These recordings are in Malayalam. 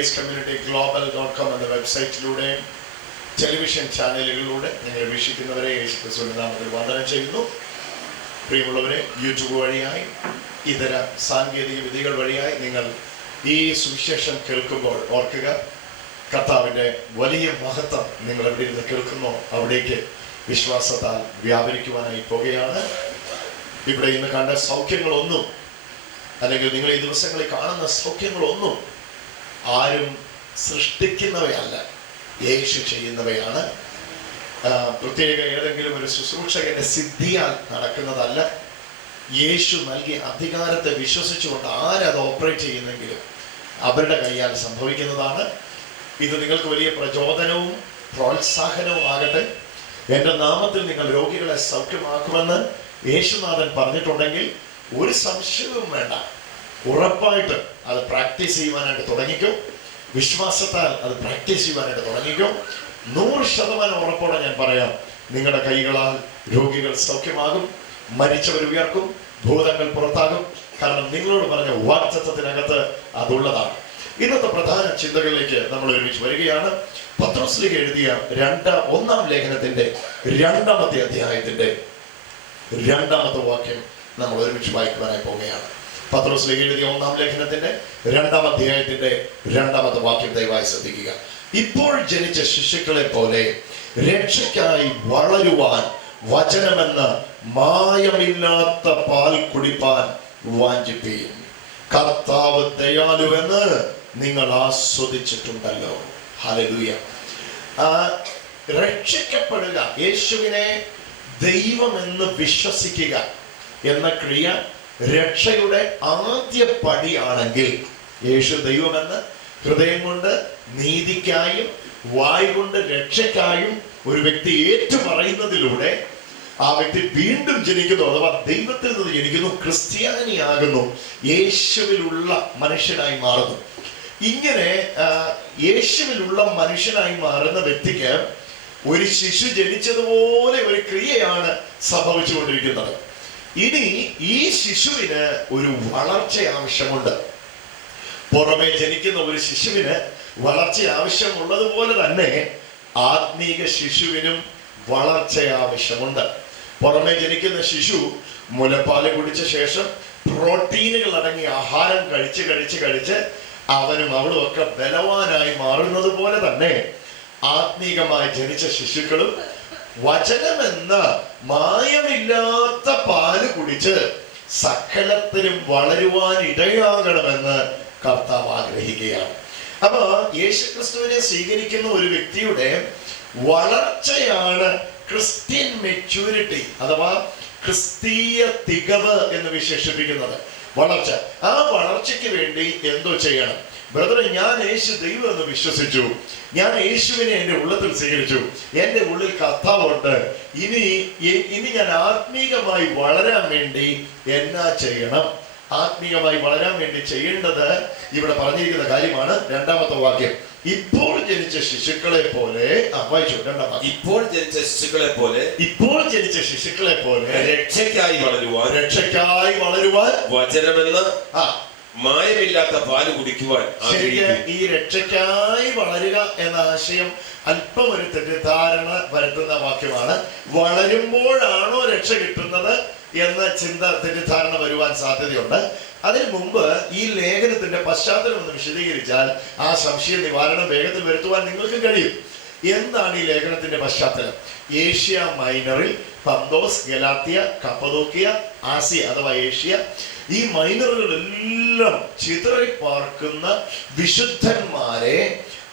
ഗ്രേസ് കമ്മ്യൂണിറ്റി global.com എന്ന വെബ്സൈറ്റിലൂടെ ടെലിവിഷൻ ചാനലുകളിലൂടെ നിങ്ങൾ വീക്ഷിക്കുന്നവരെ യേശുക്രിസ്തുവിന്റെ നാമത്തിൽ വന്ദനം ചെയ്യുന്നു. പ്രിയമുള്ളവരെ, യൂട്യൂബ് വഴിയായി ഇതര സാങ്കേതിക വിദ്യകൾ വഴിയായി നിങ്ങൾ ഈ സുവിശേഷം കേൾക്കുമ്പോൾ ഓർക്കുക, കർത്താവിൻ്റെ വലിയ മഹത്വം നിങ്ങൾ എവിടെ ഇരുന്ന് കേൾക്കുന്നോ അവിടേക്ക് വിശ്വാസത്താൽ വ്യാപരിക്കുവാനായി പോകുകയാണ്. ഇവിടെ ഇന്ന് കണ്ട സൗഖ്യങ്ങളൊന്നും, അല്ലെങ്കിൽ നിങ്ങൾ ഈ ദിവസങ്ങളിൽ കാണുന്ന സൗഖ്യങ്ങളൊന്നും ആരും സൃഷ്ടിക്കുന്നവയല്ല, യേശു ചെയ്യുന്നവയാണ്. പ്രത്യേക ഏതെങ്കിലും ഒരു ശുശ്രൂഷകന്റെ സിദ്ധിയാൽ നടക്കുന്നതല്ല. യേശു നൽകിയ അധികാരത്തെ വിശ്വസിച്ചുകൊണ്ട് ആരത് ഓപ്പറേറ്റ് ചെയ്യുന്നെങ്കിലും അവരുടെ കൈയാൽ സംഭവിക്കുന്നതാണ്. ഇത് നിങ്ങൾക്ക് വലിയ പ്രചോദനവും പ്രോത്സാഹനവും ആകട്ടെ. എൻ്റെ നാമത്തിൽ നിങ്ങൾ രോഗികളെ സൗഖ്യമാക്കുമെന്ന് യേശുനാഥൻ പറഞ്ഞിട്ടുണ്ടെങ്കിൽ ഒരു സംശയവും വേണ്ട, ഉറപ്പായിട്ട് അത് പ്രാക്ടീസ് ചെയ്യുവാനായിട്ട് തുടങ്ങിക്കും. വിശ്വാസത്താൽ അത് പ്രാക്ടീസ് ചെയ്യുവാനായിട്ട് തുടങ്ങിക്കും. 100% ഉറപ്പോടെ ഞാൻ പറയാം, നിങ്ങളുടെ കൈകളാൽ രോഗികൾ സൗഖ്യമാകും, മരിച്ചവർ ഉയർക്കും, ഭൂതങ്ങൾ പുറത്താകും. കാരണം നിങ്ങളോട് പറഞ്ഞ വാഗ്ദത്തത്തിനകത്ത് അതുള്ളതാണ്. ഇന്നത്തെ പ്രധാന ചിന്തകളിലേക്ക് നമ്മൾ ഒരുമിച്ച് വരികയാണ്. പത്രോസ്ലീഹ എഴുതിയ 1-ാം ലേഖനത്തിന്റെ 2-ാമത്തെ അധ്യായത്തിന്റെ 2-ാമത്തെ വാക്യം നമ്മൾ ഒരുമിച്ച് വായിക്കുവാനായി പോവുകയാണ്. പത്രോസ്ലീഹ എഴുതിയ 1-ാം ലേഖനത്തിന്റെ 2-ാം അധ്യായത്തിന്റെ 2-ാമത്തെ വാക്യം ദയവായി ശ്രദ്ധിക്കുക. ഇപ്പോൾ ജനിച്ച ശിശുക്കളെ പോലെ രക്ഷയ്ക്കായി വളരുവാൻ വചനമെന്ന മായമില്ലാത്ത പാൽ കുടിപ്പാൻ വാഞ്ചിപ്പീൻ. കർത്താവ് ദയാലുവെന്ന് നിങ്ങൾ ആസ്വദിച്ചിട്ടുണ്ടല്ലോ. ഹല്ലേലൂയ. രക്ഷിക്കപ്പെടുക, യേശുവിനെ ദൈവമെന്ന് വിശ്വസിക്കുക എന്ന ക്രിയ രക്ഷയുടെ ആദ്യ പടിയാണെങ്കിൽ, യേശു ദൈവമെന്ന് ഹൃദയം കൊണ്ട് നീതിക്കായും വായ് കൊണ്ട് രക്ഷയ്ക്കായും ഒരു വ്യക്തി ഏറ്റുപറയുന്നതിലൂടെ ആ വ്യക്തി വീണ്ടും ജനിക്കുന്നു, അഥവാ ദൈവത്തിൽ നിന്ന് ജനിക്കുന്നു, ക്രിസ്ത്യാനിയാകുന്നു, യേശുവിലുള്ള മനുഷ്യനായി മാറുന്നു. ഇങ്ങനെ യേശുവിലുള്ള മനുഷ്യനായി മാറുന്ന വ്യക്തിക്ക് ഒരു ശിശു ജനിച്ചതുപോലെ ഒരു ക്രിയയാണ് സംഭവിച്ചുകൊണ്ടിരിക്കുന്നത്. ഇനി ഈ ശിശുവിന് ഒരു വളർച്ച ആവശ്യമുണ്ട്. പുറമെ ജനിക്കുന്ന ഒരു ശിശുവിന് വളർച്ച ആവശ്യമുള്ളതുപോലെ തന്നെ ആത്മീക ശിശുവിനും വളർച്ച ആവശ്യമുണ്ട്. പുറമെ ജനിക്കുന്ന ശിശു മുലപ്പാല് കുടിച്ച ശേഷം പ്രോട്ടീനുകൾ അടങ്ങിയ ആഹാരം കഴിച്ച് അവനും അവളും ഒക്കെ ബലവാനായി മാറുന്നത് പോലെ തന്നെ ആത്മീകമായി ജനിച്ച ശിശുക്കളും വചനമെന്ന മായമില്ലാത്ത പാല് കുടിച്ച് സകലത്തിനും വളരുവാൻ ഇടയാകണമെന്ന് കർത്താവ് ആഗ്രഹിക്കുകയാണ്. അപ്പൊ യേശുക്രിസ്തുവിനെ സ്വീകരിക്കുന്ന ഒരു വ്യക്തിയുടെ വളർച്ചയാണ് ക്രിസ്ത്യൻ മെച്യൂരിറ്റി, അഥവാ ക്രിസ്തീയ തികവ് എന്ന് വിശേഷിപ്പിക്കുന്നത്. വളർച്ച. ആ വളർച്ചയ്ക്ക് വേണ്ടി എന്തോ ചെയ്യണം. ബ്രദറെ, ഞാൻ യേശു ദൈവം എന്ന് വിശ്വസിച്ചു, ഞാൻ യേശുവിനെ എൻ്റെ ഉള്ളത്തിൽ സ്വീകരിച്ചു, എൻ്റെ ഉള്ളിൽ കർത്താവുണ്ട്, ഇനി ഞാൻ ആത്മീകമായി വളരാൻ വേണ്ടി എന്നാ ചെയ്യണം? ആത്മീയമായി വളരാൻ വേണ്ടി ചെയ്യേണ്ടത് ഇവിടെ പറഞ്ഞിരിക്കുന്ന കാര്യമാണ്. 2-ാമത്തെ വാക്യം, ഇപ്പോൾ ജനിച്ച ശിശുക്കളെ പോലെ. വായിച്ചു. 2-ാം വാക്യം, ഇപ്പോൾ ജനിച്ച ശിശുക്കളെ പോലെ രക്ഷയ്ക്കായി വളരുവാൻ വചനമെന്ന് മായമില്ലാത്ത പാല് കുടിക്കുവാൻ. ഈ രക്ഷയ്ക്കായി വളരുക എന്ന ആശയം അല്പം ഒരു തെറ്റിദ്ധാരണ വരുത്തുന്ന വാക്യമാണ്. വളരുമ്പോഴാണോ രക്ഷ കിട്ടുന്നത് എന്ന ചിന്ത, തെറ്റിദ്ധാരണ വരുവാൻ സാധ്യതയുണ്ട്. അതിനു മുമ്പ് ഈ ലേഖനത്തിന്റെ പശ്ചാത്തലം ഒന്ന് വിശദീകരിച്ചാൽ ആ സംശയ നിവാരണം വേഗത്തിൽ വരുത്തുവാൻ നിങ്ങൾക്ക് കഴിയും. എന്താണ് ഈ ലേഖനത്തിന്റെ പശ്ചാത്തലം? ഏഷ്യ മൈനറിൽ പന്തോസ്, ഗലാത്യ, കപ്പദോക്യ, ആസിയ അഥവാ ഏഷ്യ, ഈ മൈനറുകളെല്ലാം ചിതറിപ്പാർക്കുന്ന വിശുദ്ധന്മാരെ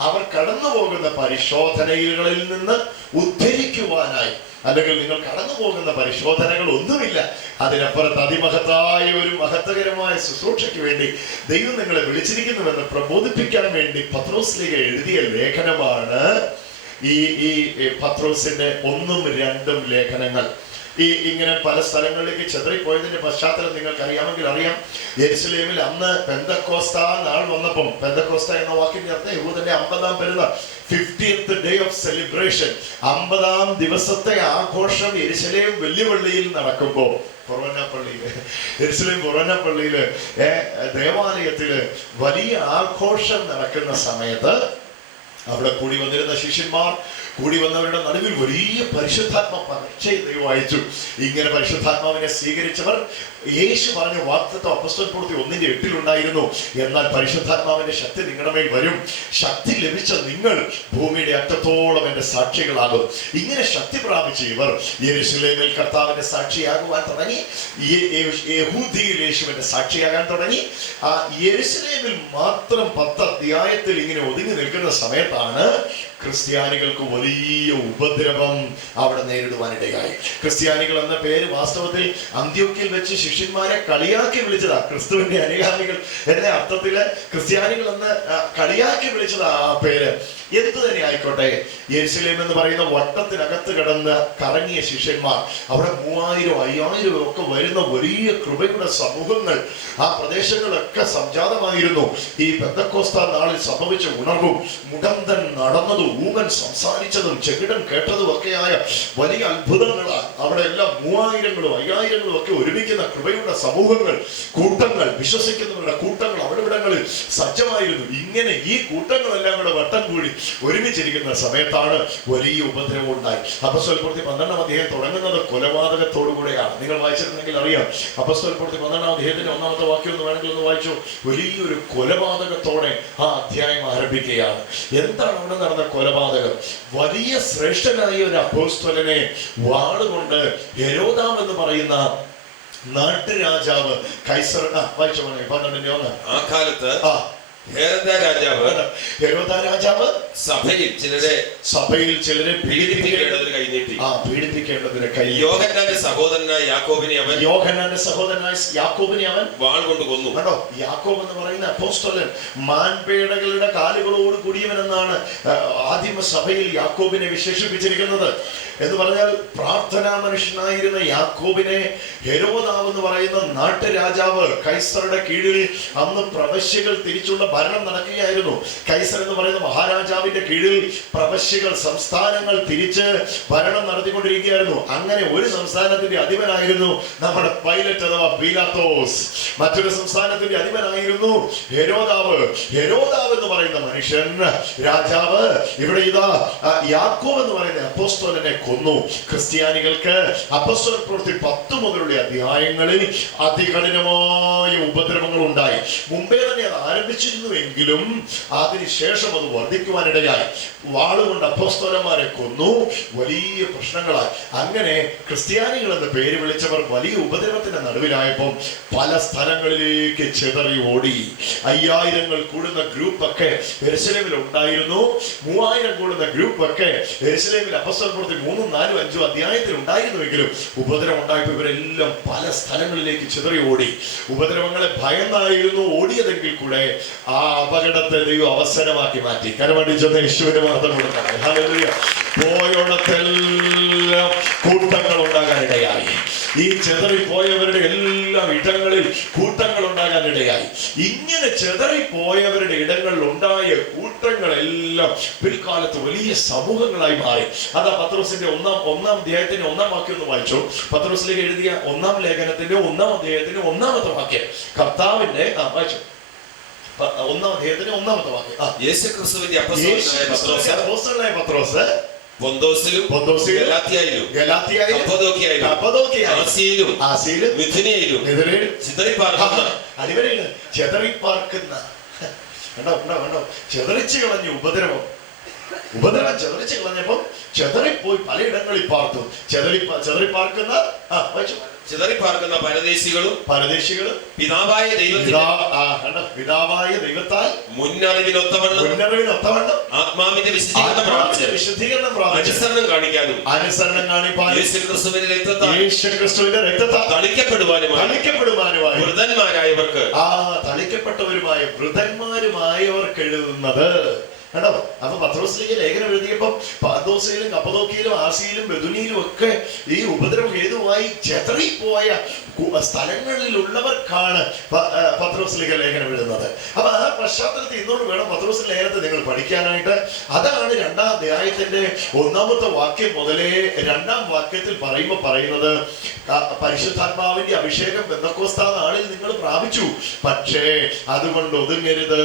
അവർ കടന്നു പോകുന്ന പരിശോധനകളിൽ നിന്ന് ഉദ്ധരിക്കുവാനായി, അല്ലെങ്കിൽ നിങ്ങൾ കടന്നു പോകുന്ന പരിശോധനകൾ ഒന്നുമില്ല, അതിനപ്പുറത്ത് അതിമഹത്തായ ഒരു മഹത്വകരമായ ശുശ്രൂഷയ്ക്ക് വേണ്ടി ദൈവം നിങ്ങളെ വിളിച്ചിരിക്കുന്നുവെന്ന് പ്രബോധിപ്പിക്കാൻ വേണ്ടി പത്രോസ്ലീഹ എഴുതിയ ലേഖനമാണ് ഈ പത്രോസിന്റെ 1-2 ലേഖനങ്ങൾ. ഇങ്ങനെ പല സ്ഥലങ്ങളിലേക്ക് ചെതറിപ്പോയതിന്റെ പശ്ചാത്തലം നിങ്ങൾക്ക് അറിയാമെങ്കിൽ അറിയാം. യെരുശലേമിൽ അന്ന് പെന്തക്കോസ്ത നാൾ വന്നപ്പം, പെന്തക്കോസ്ത എന്ന വാക്കിന്റെ അർത്ഥം യഹൂദന്റെ 50-ാം പെരുന്നാൾ, 50th ഡേ ഓഫ് സെലിബ്രേഷൻ, 50-ാം ദിവസത്തെ ആഘോഷം യെരുശലേം വെല്ലുവിളിയിൽ നടക്കുമ്പോൾ ഫൊറോന പള്ളിയില്, യെരുശലേം ഫൊറോന പള്ളിയില് ദേവാലയത്തില് വലിയ ആഘോഷം നടക്കുന്ന സമയത്ത് അവിടെ കൂടി വന്നിരുന്ന ശിഷ്യന്മാർ, കൂടി വന്നവരുടെ നടുവിൽ വലിയ പരിശുദ്ധാത്മ പരീക്ഷ ദൈവം അയച്ചു. ഇങ്ങനെ പരിശുദ്ധാത്മാവിനെ സ്വീകരിച്ചവർ യേശു പറഞ്ഞ വാഗ്ദത്തം അപ്പോസ്തല പ്രവൃത്തി 1:8 എന്നാൽ പരിശുദ്ധാത്മാവിന്റെ ശക്തി നിങ്ങളുടെ മേൽ വരും, ശക്തി ലഭിച്ച നിങ്ങൾ ഭൂമിയുടെ അറ്റത്തോളം എന്റെ സാക്ഷികളാകും. ഇങ്ങനെ ശക്തി പ്രാപിച്ച ഇവർ യെരുശലേമിൽ കർത്താവിന്റെ സാക്ഷിയാകുവാൻ തുടങ്ങി. യഹൂദിയിൽ യേശുവിന്റെ സാക്ഷിയാകാൻ തുടങ്ങി. ആ യെരുശലേമിൽ മാത്രം 10 അധ്യായത്തിൽ ഇങ്ങനെ ഒതുങ്ങി നിൽക്കുന്ന സമയത്താണ് ക്രിസ്ത്യാനികൾക്ക് വലിയ ഉപദ്രവം അവിടെ നേരിടുവാനിടയായി. ക്രിസ്ത്യാനികൾ എന്ന പേര് വാസ്തവത്തിൽ അന്ത്യോക്യയിൽ വെച്ച് ശിഷ്യന്മാരെ കളിയാക്കി വിളിച്ചതാ. ക്രിസ്തുവിന്റെ അനുഗാമികൾ എന്ന അർത്ഥത്തില് ക്രിസ്ത്യാനികൾ എന്ന് കളിയാക്കി വിളിച്ചതാ ആ പേര്. എന്തു തന്നെ ആയിക്കോട്ടെ, യെരുശലേം എന്ന് പറയുന്ന വട്ടത്തിനകത്ത് കിടന്ന് കറങ്ങിയ ശിഷ്യന്മാർ, അവിടെ 3000, 5000 ഒക്കെ വരുന്ന വലിയ കൃപയുടെ സമൂഹങ്ങൾ ആ പ്രദേശങ്ങളൊക്കെ സംജാതമായിരുന്നു. ഈ പെന്തക്കോസ്താ നാളിൽ സംഭവിച്ച ഉണർവും, മുടന്തൻ നടന്നതും, ഊമൻ സംസാരിച്ചതും, ചെകിടൻ കേട്ടതും ഒക്കെയായ വലിയ അത്ഭുതങ്ങളാണ്. അവിടെ എല്ലാം 3000ങ്ങളും 5000ങ്ങളും ഒക്കെ ഒരുമിക്കുന്ന കൃപയുടെ സമൂഹങ്ങൾ, കൂട്ടങ്ങൾ, വിശ്വസിക്കുന്നവരുടെ കൂട്ടങ്ങൾ അവിടെവിടങ്ങളിൽ സജ്ജമായിരുന്നു. ഇങ്ങനെ ഈ കൂട്ടങ്ങളെല്ലാം കൂടെ വട്ടം കൂടി ഒരുമിച്ചിരിക്കുന്ന സമയത്താണ് വലിയ ഉപദ്രവം ഉണ്ടായി. അപ്പോസ്തല പ്രവൃത്തി 12-ാം അധ്യായം തുടങ്ങുന്നത് കൊലപാതകത്തോടു കൂടെയാണ്. നിങ്ങൾ വായിച്ചിട്ടുണ്ടെങ്കിൽ അറിയാം. അപ്പോസ്തല പ്രവൃത്തി 12-ാം അധ്യായത്തിന്റെ 1-ാമത്തെ വാക്യം ഒന്ന് വേണമെങ്കിൽ ഒന്ന് വായിച്ചു. വലിയൊരു കൊലപാതകത്തോടെ ആ അധ്യായം ആരംഭിക്കുകയാണ്. എന്താണ് അവിടെ നടന്ന കൊലപാതകം? വലിയ ശ്രേഷ്ഠനായ ഒരു അപ്പോസ്തലനെ വാളുകൊണ്ട് ഹെരോദാം എന്ന് പറയുന്ന നാട്ടുരാജാവ് കൈസർ വായിച്ചു 12-1 ആ കാലത്ത് ഹെരോദാ രാജാവ് സഭയിൽ ചിലരെ പീഡിപ്പിക്കേണ്ടതിന് കൈ യോഹന്നാന്റെ സഹോദരനായ യാക്കോബിനെ അവൻ വാൾ കൊണ്ട് കൊന്നു. കണ്ടോ, യാക്കോബ് എന്ന് പറയുന്ന അപ്പോസ്തലൻ മാൻപേടകളുടെ കാലുകളോട് കൂടിയവൻ എന്നാണ് ആദിമ സഭയിൽ യാക്കോബിനെ വിശേഷിപ്പിച്ചിരിക്കുന്നത്. എന്ന് പറഞ്ഞാൽ പ്രാർത്ഥനാ മനുഷ്യനായിരുന്ന യാക്കോബിനെ ഹെരോദാവ് എന്ന് പറയുന്ന നാട്ടുരാജാവ്, കൈസറുടെ കീഴിൽ അന്ന് പ്രവശ്യകൾ തിരിച്ചുള്ള ഭരണം നടക്കുകയായിരുന്നു. കൈസർ എന്ന് പറയുന്ന മഹാരാജാവിന്റെ കീഴിൽ പ്രവശ്യകൾ, സംസ്ഥാനങ്ങൾ തിരിച്ച് ഭരണം നടത്തിക്കൊണ്ടിരിക്കുകയായിരുന്നു. അങ്ങനെ ഒരു സംസ്ഥാനത്തിന്റെ അധിപനായിരുന്നു നമ്മുടെ പൈലറ്റ് അഥവാ പീലാത്തോസ്. മറ്റൊരു സംസ്ഥാനത്തിന്റെ അധിപനായിരുന്നു ഹെരോദാവ്. ഹെരോദാവ് എന്ന് പറയുന്ന മനുഷ്യൻ, രാജാവ്, ഇവിടെ ഇതാ യാക്കോബ് എന്ന് പറയുന്ന അപ്പോസ്തലനെ കൊന്നു. ക്രിസ്ത്യാനികൾക്ക് അപ്പോസ്തല പ്രവൃത്തി 10 മുതലുള്ള അധ്യായങ്ങളിൽ അതികഠിനമായ ഉപദ്രവങ്ങൾ ഉണ്ടായി. മുമ്പേ തന്നെ അത് ആരംഭിച്ചിരുന്നുവെങ്കിലും അതിനുശേഷം അത് വർദ്ധിക്കുവാനിടയായി. വാളുകൊണ്ട് അപ്പോസ്തലന്മാരെ കൊന്നു, വലിയ പ്രശ്നങ്ങളായി. അങ്ങനെ ക്രിസ്ത്യാനികൾ എന്ന് പേര് വിളിച്ചവർ വലിയ ഉപദ്രവത്തിന്റെ നടുവിലായപ്പോൾ പല സ്ഥലങ്ങളിലേക്ക് ചിതറി ഓടി. 5000 കൂടുന്ന ഗ്രൂപ്പ് ഒക്കെ യെരുശലേമിൽ ഉണ്ടായിരുന്നു. 3000 കൂടുന്ന ഗ്രൂപ്പ് ഒക്കെ യെരുശലേമിൽ അപ്പോസ്തല പ്രവൃത്തി 3, 4, 5 അധ്യായത്തിൽ ഉണ്ടായിരുന്നുവെങ്കിലും ഉപദ്രവം ഉണ്ടായപ്പോൾ ഇവരെല്ലാം പല സ്ഥലങ്ങളിലേക്ക് ചിതറി ഓടി. ഉപദ്രവങ്ങളെ ഭയന്നായിരുന്നു ഓടിയതെങ്കിൽ കൂടെ ആ അപകടത്തെ ദൈവം അവസരമാക്കി മാറ്റി. കരമടിച്ചെന്ന് യേശുവിന്റെ മഹത്വം കൊടുക്കണം. ഹല്ലേലൂയ. പോയോടത്തെല്ലാം കൂട്ടങ്ങൾ ഉണ്ടാകാനിടയായി. ഈ ചെതറിപ്പോയവരുടെ എല്ലാ ഇടങ്ങളിൽ കൂട്ടങ്ങൾ ഉണ്ടാകാനിടയായി. ഇങ്ങനെ ചെതറിപ്പോയവരുടെ ഇടങ്ങളിൽ ഉണ്ടായ കൂട്ടങ്ങളെല്ലാം പിൽക്കാലത്ത് വലിയ സമൂഹങ്ങളായി മാറി. അതാ പത്രോസിന്റെ ഒന്നാം അധ്യായത്തിന്റെ 1-ാം വാക്യം ഒന്ന് വായിച്ചു. പത്രോസിലേക്ക് എഴുതിയ 1-ാം ലേഖനത്തിന്റെ 1-ാം അധ്യായത്തിന്റെ 1-ാമത്തെ വാക്യം കർത്താവിന്റെ വായിച്ചു. 1-ാം അധ്യായത്തിന്റെ 1-ാമത്തെ വാക്യം. യേശുക്രിസ്തുവിന്റെ അപ്പോസ്തലനായ പത്രോസ് പൊന്തോസിലും ഗലാത്യയിലും കപ്പദോക്യയിലും ആസിയയിലും മിഥുനയിലും ചിതറിപ്പാർക്കുന്ന കണ്ടോ ചെതറിച്ചു കളഞ്ഞു. ഉപദ്രവം ചെതറിച്ചു കളഞ്ഞപ്പോ ചിതറിപ്പോയി പലയിടങ്ങളിൽ പാർത്തു. ചിതറിപ്പാർക്കുന്ന പരദേശികളും പിതാവായ ദൈവത്താൽ മുന്നറിവിനൊത്തവണ്ണം ആത്മാവിന്റെ വിശുദ്ധീകരണം അനുസരണം കാണിക്കാനും യേശുക്രിസ്തുവിന്റെ രക്തത്താൽ തളിക്കപ്പെടുവാനുമായി വൃതന്മാരായവർക്ക് തളിക്കപ്പെട്ടവരുമായ വൃതന്മാരുമായവർക്ക് എഴുതുന്നത് കേട്ടോ. അപ്പൊ പത്രോസിലേക്ക് ലേഖനം എഴുതിയപ്പോൾ പാദോസയിലും കപ്പദോക്കിയിലും ആസിയിലും ബെദുനിയിലും ഒക്കെ ഈ ഉപദ്രവം ഹേതുവായി ചെതറിപ്പോയ സ്ഥലങ്ങളിലുള്ളവർക്കാണ് പത്രോസിലേക്ക് ലേഖനം എഴുതുന്നത്. അപ്പൊ ആ പശ്ചാത്തലത്തിൽ ഇന്നോട് വേണം പത്രോസ് ലേഖനത്തെ നിങ്ങൾ പഠിക്കാനായിട്ട്. അതാണ് 2-ാം അധ്യായത്തിന്റെ 1-ാമത്തെ വാക്യം മുതലേ 2-ാം വാക്യത്തിൽ പറയുന്നത് പരിശുദ്ധാത്മാവിന്റെ അഭിഷേകം പെന്തക്കോസ്താ നാളിൽ നിങ്ങൾ പ്രാപിച്ചു, പക്ഷേ അതുകൊണ്ട് ഒതുങ്ങരുത്.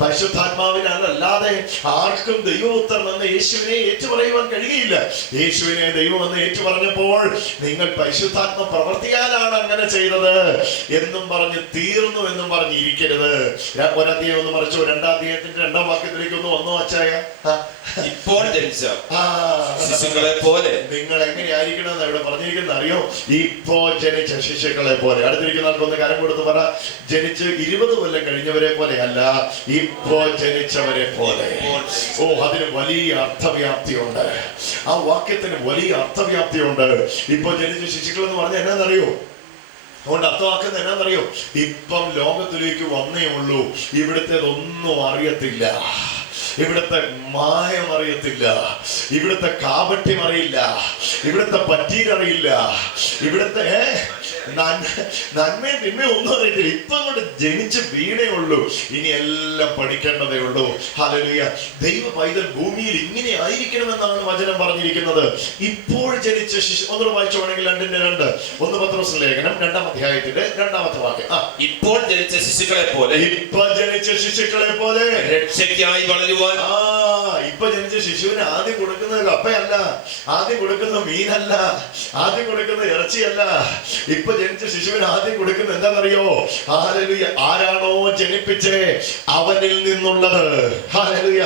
പരിശുദ്ധാത്മാവിനല്ലാതെ ആർക്കും ദൈവോത്തരം എന്ന യേശുവിനെ ഏറ്റുപറയുവാൻ കഴിയുകയില്ല. യേശുവിനെ ദൈവം എന്ന് ഏറ്റുപറഞ്ഞപ്പോൾ നിങ്ങൾ പരിശുദ്ധാത്മ പ്രവർത്തിയാലാണ് അങ്ങനെ ചെയ്തത് എന്നും പറഞ്ഞ് തീർന്നു എന്നും പറഞ്ഞ് ഇരിക്കരുത്. ഒരധ്യായം ഒന്ന് മറിച്ചോ, 2-ാം അധ്യായത്തിന്റെ 2-ാം വാക്യത്തിലേക്ക് ഒന്ന് വന്നോ അച്ചായ. ഇപ്പോൾ ജനിച്ച ശിശുക്കളെ പോലെ നിങ്ങൾ എങ്ങനെയായിരിക്കണം എന്ന് ഇവിടെ പറഞ്ഞിരിക്കുന്നത് അറിയോ? ഇപ്പോ ജനിച്ച ശിശുക്കളെ പോലെ. അടുത്തിരിക്കുന്ന ആൾക്കൊന്ന് കരം കൊടുത്ത് പറ, ജനിച്ച് 20 കൊല്ലം കഴിഞ്ഞവരെ പോലെ അല്ല, ഇപ്പോ ജനിച്ചവരെ പോലെ. ഓ, അതിന് വലിയ അർത്ഥവ്യാപ്തിയുണ്ട്. ആ വാക്യത്തിന് വലിയ അർത്ഥവ്യാപ്തിയുണ്ട്. ഇപ്പൊ ജനിച്ച ശിശുക്കൾ എന്ന് പറഞ്ഞാൽ എന്നാന്നറിയോ? അതുകൊണ്ട് അർത്ഥമാക്കുന്നത് എന്നാന്നറിയോ? ഇപ്പം ലോകത്തിലേക്ക് വന്നേ ഉള്ളൂ, ഇവിടുത്തേതൊന്നും അറിയത്തില്ല, ഇവിടുത്തെ മായം അറിയത്തില്ല, ഇവിടുത്തെ കാപട്യം അറിയില്ല, ഇവിടുത്തെ പറ്റീരറിയില്ല, ഇവിടുത്തെ നന്മയും തിന്മയും ഒന്നും അറിയത്തില്ല. ഇപ്പൊ അങ്ങോട്ട് ജനിച്ച് വീണേ ഉള്ളൂ, ഇനി എല്ലാം പഠിക്കേണ്ടതേ ഉള്ളൂ. ഹല്ലേലൂയ. ദൈവ പൈതൽ ഭൂമിയിൽ ഇങ്ങനെ ആയിരിക്കണമെന്നാണ് വചനം പറഞ്ഞിരിക്കുന്നത്. ഇപ്പോൾ ജനിച്ച ശിശു. ഒന്നുകൂടെ വായിച്ചോണെങ്കിൽ 2:2 1 പത്രോസ് ലേഖനം 2-ാം അധ്യായത്തിന്റെ 2-ാമത്തെ വാക്യം. ഇപ്പോൾ ജനിച്ച ശിശുക്കളെ പോലെ, ഇപ്പൊ ജനിച്ച ശിശുക്കളെ പോലെ രക്ഷയ്ക്കായി വളരുവാൻ. ഇപ്പൊ ജനിച്ച ശിശുവിന് ആദ്യം കൊടുക്കുന്നത് കപ്പയല്ല, ആദ്യം കൊടുക്കുന്ന മീനല്ല, ആദ്യം കൊടുക്കുന്ന ഇറച്ചിയല്ല. ഇപ്പൊ ജനിച്ച ശിശുവിന് ആദ്യം കൊടുക്കുന്നത് എന്താണെന്നറിയോ? ഹല്ലേലൂയ. ആരാണോ ജനിപ്പിച്ചേ അവനിൽ നിന്നുള്ളത്. ഹല്ലേലൂയ.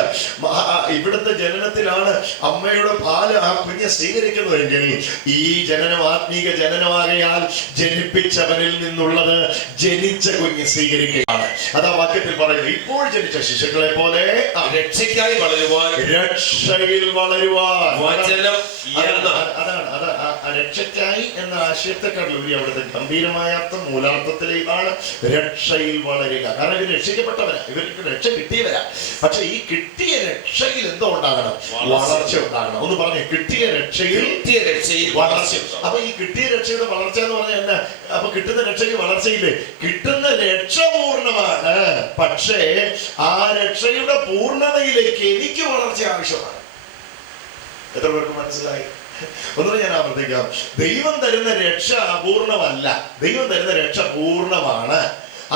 ഇവിടുത്തെ ജനനത്തിലാണ് അമ്മയുടെ പാല് ആ കുഞ്ഞ് സ്വീകരിക്കുന്നതെങ്കിൽ ഈ ജനനം ആത്മീക ജനനമാകയാൽ ജനിപ്പിച്ചവനിൽ നിന്നുള്ളത് ജനിച്ച കുഞ്ഞ് സ്വീകരിക്കുകയാണ്. അതാ വാക്യത്തിൽ പറയുന്നത്, ഇപ്പോൾ ജനിച്ച ശിശുക്കളെ പോലെ രക്ഷയ്ക്കായി വളരുവാൻ, രക്ഷയിൽ വളരുവാൻ. വചനം അതാണ് രക്ഷയ്ക്കായി എന്ന ആശയത്തെക്കാളുപരി അവിടുത്തെ ഗംഭീരമായ അർത്ഥം മൂലാർത്ഥത്തിലെ ഇതാണ്, രക്ഷയിൽ വളരുക. കാരണം ഇവർ രക്ഷിക്കപ്പെട്ടവരാ, ഇവർക്ക് രക്ഷ കിട്ടിയവരാ. പക്ഷെ ഈ കിട്ടിയ രക്ഷയിൽ എന്തോ ഉണ്ടാകണം? വളർച്ച ഉണ്ടാകണം. ഒന്ന് പറഞ്ഞേ, കിട്ടിയ രക്ഷയിൽ വളർച്ച. അപ്പൊ ഈ കിട്ടിയ രക്ഷയുടെ വളർച്ച എന്ന് പറഞ്ഞാൽ എന്നാ? അപ്പൊ കിട്ടുന്ന രക്ഷയ്ക്ക് വളർച്ചയില്ലേ? കിട്ടുന്ന രക്ഷ പൂർണ്ണമാണ്, പക്ഷേ ആ രക്ഷയുടെ പൂർണ്ണതയിലേക്ക് എനിക്ക് വളർച്ച ആവശ്യമാണ്. എത്ര പേർക്ക് മനസ്സിലായി? ഒന്നുകൂടെ ഞാൻ ആവർത്തിക്കാം. ദൈവം തരുന്ന രക്ഷ അപൂർണമല്ല, ദൈവം തരുന്ന രക്ഷ പൂർണ്ണമാണ്.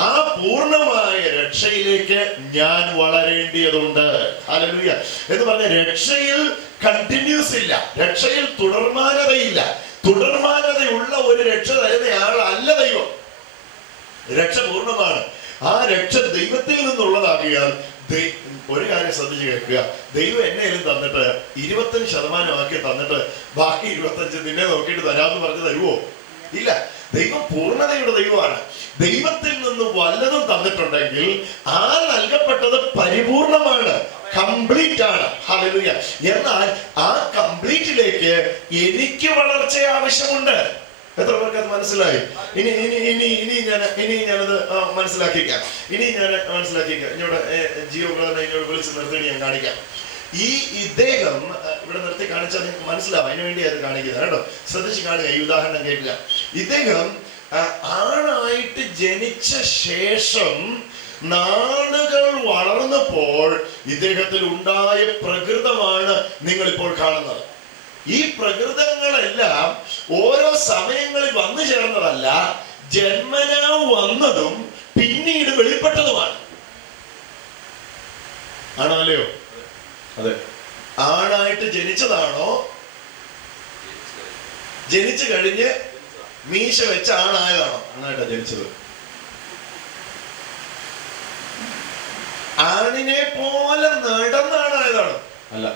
ആ പൂർണ്ണമായ രക്ഷയിലേക്ക് ഞാൻ വളരേണ്ടതുണ്ട്. ഹല്ലേലൂയ. എന്ന് പറഞ്ഞ രക്ഷയിൽ കണ്ടിന്യൂസ് ഇല്ല, രക്ഷയിൽ തുടർമാനതയില്ല. തുടർമാനതയുള്ള ഒരു രക്ഷ തരുന്നയാളല്ല ദൈവം. രക്ഷ പൂർണ്ണമാണ്. ആ രക്ഷ ദൈവത്തിൽ നിന്നുള്ളതാകിയാൽ ഒരു കാര്യം ശ്രദ്ധിച്ച് കേൾക്കുക. ദൈവം എന്നെയും തന്നിട്ട് 25% ആക്കി തന്നിട്ട് ബാക്കി 25 നിന്നെ നോക്കിയിട്ട് തരാമെന്ന് പറഞ്ഞ് തരുവോ? ഇല്ല. ദൈവം പൂർണ്ണതയുടെ ദൈവമാണ്. ദൈവത്തിൽ നിന്ന് വല്ലതും തന്നിട്ടുണ്ടെങ്കിൽ ആ നൽകപ്പെട്ടത് പരിപൂർണമാണ്, കംപ്ലീറ്റ് ആണ്. ഹല്ലേലൂയ. എന്നാൽ ആ കംപ്ലീറ്റിലേക്ക് എനിക്ക് വളർച്ച ആവശ്യമുണ്ട്. എത്ര പേർക്ക് അത് മനസ്സിലായി? ഇനി ഞാനത് മനസ്സിലാക്കിക്കാം. ഇങ്ങോട്ട് ജിയോ ബ്രദറിനെ ഇങ്ങോട്ട് വിളിച്ച് നിർത്തി ഞാൻ കാണിക്കാം. ഇദ്ദേഹം ഇവിടെ നിർത്തി കാണിച്ചാൽ നിങ്ങൾക്ക് മനസ്സിലാവും, അതിനു വേണ്ടി അത് കാണിക്കുന്നത് കേട്ടോ. ശ്രദ്ധിച്ച് കാണുക, ഈ ഉദാഹരണം കേൾക്കുക. ഇദ്ദേഹം ആണായിട്ട് ജനിച്ച ശേഷം നാളുകൾ വളർന്നപ്പോൾ ഇദ്ദേഹത്തിൽ ഉണ്ടായ പ്രകൃതമാണ് നിങ്ങളിപ്പോൾ കാണുന്നത്. ഈ പ്രകൃതങ്ങളെല്ലാം ഓരോ സമയങ്ങളിൽ വന്നു ചേർന്നതല്ല, ജന്മനാ വന്നതും പിന്നീട് വെളിപ്പെട്ടതുമാണ്. ആണോ അല്ലയോ? അതെ. ആണായിട്ട് ജനിച്ചതാണോ, ജനിച്ചു കഴിഞ്ഞ് മീശ വെച്ച ആണായതാണോ? ആണായിട്ടാ ജനിച്ചത്. ആണിനെ പോലെ നടന്നാണായതാണോ? അല്ല.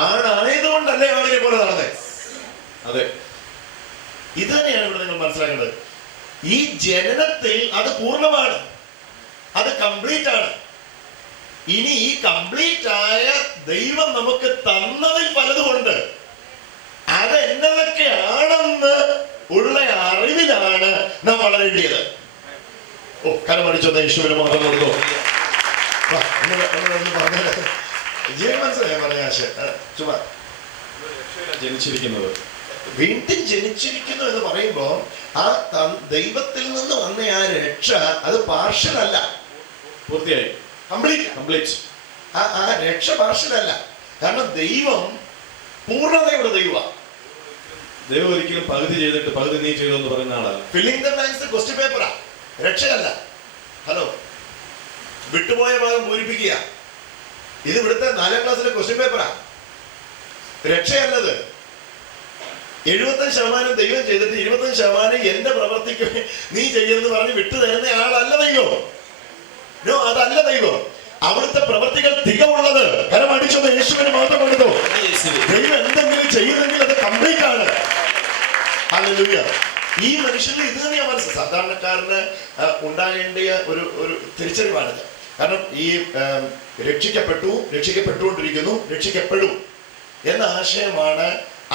ആണായതുകൊണ്ടല്ലേ ആണിനെ പോലെ നടന്നേ? അതെ. ഇത് തന്നെയാണ് ഇവിടെ നിങ്ങൾ മനസ്സിലാക്കേണ്ടത്. ഈ ജനനത്തിൽ അത് പൂർണ്ണമാണ്, അത് കംപ്ലീറ്റ് ആണ്. ഇനി ഈ കംപ്ലീറ്റ് ആയ ദൈവം നമുക്ക് തന്നതിൽ പലതുമുണ്ട്. അത് എന്നതൊക്കെയാണെന്ന് ഉള്ള അറിവിലാണ് നാം വളരേണ്ടത്. ഓ, കരമടിച്ചൊന്ന് യേശുവിന് മാത്രം കൊടുത്തു. പറഞ്ഞാല് ജീവൻ മനസ്സിലായ പറഞ്ഞ ആശയം ചുമ്മാ ജനിച്ചിരിക്കുന്നത്. വീണ്ടും ജനിച്ചിരിക്കുന്നു എന്ന് പറയുമ്പോ ആ ദൈവത്തിൽ നിന്ന് വന്ന ആ രക്ഷ അത് പാർഷ്യൽ അല്ല, പൂർത്തിയായി, കംപ്ലീറ്റ്. ആ രക്ഷ പാർഷ്യൽ അല്ല. കാരണം ദൈവം പൂർണ്ണതയുടെ ദൈവമാണ്. ദൈവം ഒരിക്കലും പകുതി ചെയ്തിട്ട് പകുതി നീ ചെയ്തു എന്ന് പറയുന്ന ആളല്ല. ഫില്ലിംഗ് ദ ബ്ലാങ്ക്സ് ക്വസ്റ്റ്യൻ പേപ്പറാ, രക്ഷയല്ല. ഹലോ, വിട്ടുപോയ ഭാഗം പൂരിപ്പിക്കുക. ഇത് ഇവിടുത്തെ 4ാം ക്ലാസ്സിലെ ക്വസ്റ്റ്യൻ പേപ്പറാ, രക്ഷയല്ലത്. 75% ദൈവം ചെയ്തിട്ട് 25% എന്റെ പ്രവർത്തിക്ക് നീ ചെയ്യുമെന്ന് പറഞ്ഞ് വിട്ടു തരുന്ന ആളല്ല ദൈവം. നോ, അതല്ല ദൈവം. അവിടുത്തെ പ്രവർത്തികൾ തികവുള്ളത് കരം അടിച്ചത് യേശുവിന് മാത്രം എടുത്തു. ദൈവം എന്തെങ്കിലും ചെയ്യുന്നെങ്കിൽ അത് കംപ്ലീറ്റ് ആണ്. ഹല്ലേലൂയ. ഈ മനുഷ്യനിൽ ഇത് തന്നെയാ മനസ്സ്. സാധാരണക്കാരന് ഉണ്ടാകേണ്ടിയ ഒരു തിരിച്ചറിവാണിത്. കാരണം ഈ രക്ഷിക്കപ്പെട്ടുകൊണ്ടിരിക്കുന്നു, രക്ഷിക്കപ്പെടും എന്ന ആശയമാണ്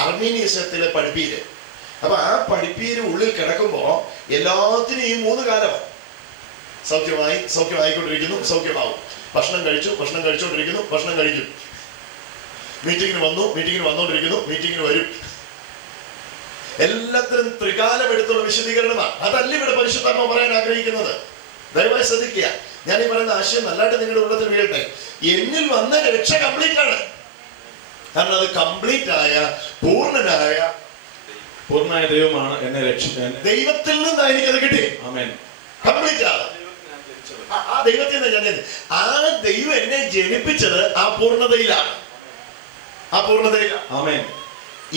അർമീനിയസത്തിലെ പഠിപ്പീര്. അപ്പൊ ആ പഠിപ്പീര് ഉള്ളിൽ കിടക്കുമ്പോ എല്ലാത്തിനും ഈ 3 കാലമാണ്. സൗഖ്യമായിക്കൊണ്ടിരിക്കുന്നു, സൗഖ്യമാവും. ഭക്ഷണം കഴിച്ചുകൊണ്ടിരിക്കുന്നു, ഭക്ഷണം കഴിക്കും. മീറ്റിങ്ങിന് വന്നുകൊണ്ടിരിക്കുന്നു, മീറ്റിങ്ങിന് വരും. എല്ലാത്തിനും ത്രികാലം എടുത്തുള്ള വിശദീകരണമാണ്. അതല്ല ഇവിടെ പരിശുദ്ധാത്മ പറയാൻ ആഗ്രഹിക്കുന്നത്. ദയവായി ശ്രദ്ധിക്കുക. ഞാൻ ഈ പറയുന്ന ആശയം നല്ലതായിട്ട് നിങ്ങളുടെ ഉള്ളത്തിൽ വീഴട്ടെ. എന്നിൽ വന്ന രക്ഷ കംപ്ലീറ്റ് ആണ്. കാരണം അത് കംപ്ലീറ്റ് ആയ പൂർണ്ണനായ ദൈവമാണ് എന്നെ രക്ഷിക്കാൻ. ദൈവത്തിൽ നിന്നാണ് എനിക്കത് കിട്ടി. ആമേൻ. കംപ്ലീറ്റ് ആണ്. ആ ദൈവത്തിൽ നിന്ന് ഞാൻ ആ ദൈവം എന്നെ ജനിപ്പിച്ചത് ആ പൂർണ്ണതയിലാണ്. ആമേൻ.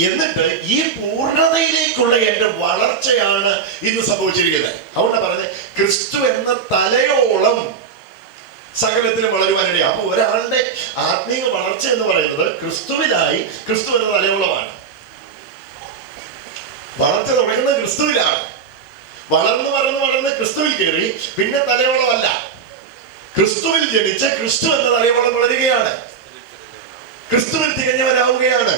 എന്നിട്ട് ഈ പൂർണ്ണതയിലേക്കുള്ള എന്റെ വളർച്ചയാണ് ഇന്ന് സംഭവിച്ചിരിക്കുന്നത്. അതുകൊണ്ടാണ് പറഞ്ഞത് ക്രിസ്തു എന്ന തലയോളം സകലത്തിലും വളരുവാനിടയാ. അപ്പൊ ഒരാളുടെ ആത്മീയ വളർച്ച എന്ന് പറയുന്നത് ക്രിസ്തുവിലായി, ക്രിസ്തു എന്ന തലയോളമാണ്. വളർച്ച തുടങ്ങുന്നത് ക്രിസ്തുവിലാണ്. വളർന്ന് ക്രിസ്തുവിൽ കയറി പിന്നെ തലയോളമല്ല, ക്രിസ്തുവിൽ ജനിച്ച ക്രിസ്തു എന്ന തലയോളം വളരുകയാണ്, ക്രിസ്തുവിൽ തികഞ്ഞവരാവുകയാണ്.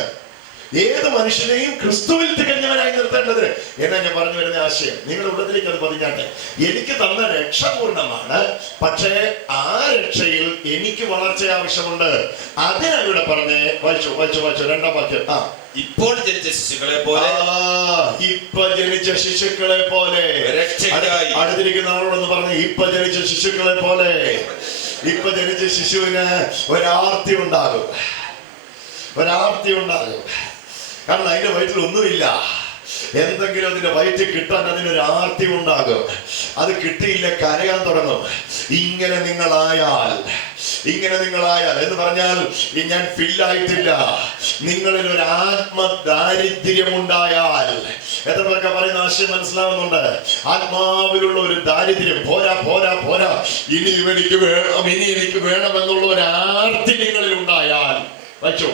ഏത് മനുഷ്യനെയും ക്രിസ്തുവിൽ തികഞ്ഞവനായി നിർത്തേണ്ടത് എന്നാ ഞാൻ പറഞ്ഞു വരുന്ന ആശയം. നിങ്ങളുടെ ഉള്ളത്തിലേക്ക് അത് പതിഞ്ഞാട്ടെ. എനിക്ക് തന്ന രക്ഷ പൂർണ്ണമാണ്, പക്ഷേ ആ രക്ഷയിൽ എനിക്ക് വളർച്ച ആവശ്യമുണ്ട്. അതിനാണ് ഇവിടെ പറഞ്ഞേ. വായിച്ചു 2ാം വാക്യം. ഇപ്പോൾ ജനിച്ച ശിശുക്കളെ പോലെ, ഇപ്പൊ ജനിച്ച ശിശുക്കളെ പോലെ. അടുത്തിരിക്കുന്ന ആളോടൊന്ന് പറഞ്ഞു, ഇപ്പൊ ജനിച്ച ശിശുക്കളെ പോലെ. ഇപ്പൊ ജനിച്ച ശിശുവിന് ഒരാർത്തി ഉണ്ടാകും. കാരണം അതിന്റെ വയറ്റിൽ ഒന്നുമില്ല. എന്തെങ്കിലും അതിന്റെ വയറ്റിൽ കിട്ടാൻ അതിനൊരു ആർത്തി ഉണ്ടാകും. അത് കിട്ടിയില്ല, കരയാൻ തുടങ്ങും. ഇങ്ങനെ നിങ്ങളായാൽ എന്ന് പറഞ്ഞാൽ ഞാൻ ഫില്ലായിട്ടില്ല. നിങ്ങളിൽ ഒരു ആത്മദാരിദ്ര്യം ഉണ്ടായാൽ, എത്ര പേർക്ക് പറയുന്ന ആശയം മനസ്സിലാവുന്നുണ്ട്? ആത്മാവിലുള്ള ഒരു ദാരിദ്ര്യം, പോരാ, ഇനി എനിക്ക് വേണമെന്നുള്ള ഒരു ആർത്തി നിങ്ങളിൽ ഉണ്ടായാൽ, വച്ചു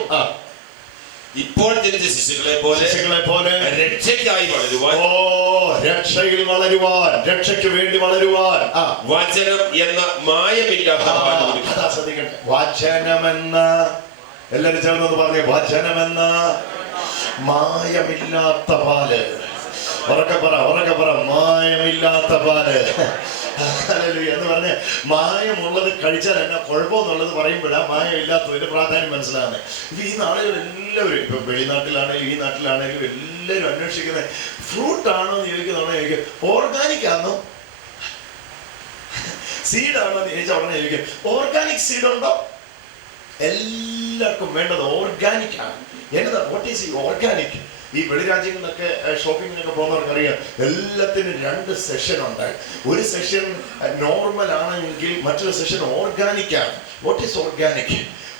ഇപ്പോൾ ജനിച്ച ശിശുക്കളെ പോലെ രക്ഷയ്ക്കായി വളരുവാൻ, രക്ഷയിൽ വളരുവാൻ, രക്ഷയ്ക്ക് വേണ്ടി വളരുവാൻ വചനം എന്ന മായമില്ലാത്ത വചനമെന്ന, എല്ലാരും ചേർന്ന് പറഞ്ഞേ, വചനമെന്ന മായമില്ലാത്ത പാല്. ഉറക്കെ പറ, മായമില്ലാത്ത പാല്. എന്ന് പറഞ്ഞ് മായമുള്ളത് കഴിച്ചാൽ എന്നാ കുഴപ്പമെന്നുള്ളത് പറയുമ്പോഴാ മായമില്ലാത്തതിന്റെ പ്രാധാന്യം മനസ്സിലാകുന്നത്. ഇപ്പൊ ഈ നാളുകൾ എല്ലാവരും, ഇപ്പൊ വെളിനാട്ടിലാണെങ്കിലും ഈ നാട്ടിലാണെങ്കിലും എല്ലാവരും അന്വേഷിക്കുന്നത് ഫ്രൂട്ട് ആണോ എന്ന് ചോദിക്കും. ഓർഗാനിക് ആണോ, സീഡ് ആണോ എന്ന് ചോദിച്ചാൽ ഉടനെ ചോദിക്കും ഓർഗാനിക് സീഡ് ഉണ്ടോ. എല്ലാവർക്കും വേണ്ടത് ഓർഗാനിക് ആണ്. എന്നതാ വാട്ട് ഈസ് ഈ ഓർഗാനിക്? ഈ വെളിരാജ്യങ്ങളിലൊക്കെ ഷോപ്പിങ്ങിനൊക്കെ പോകുന്നവർക്ക് അറിയാം, എല്ലാത്തിനും 2 സെഷൻ ഉണ്ട്. ഒരു സെഷൻ നോർമൽ ആണെങ്കിൽ മറ്റൊരു സെഷൻ ഓർഗാനിക് ആണ്. What is organic?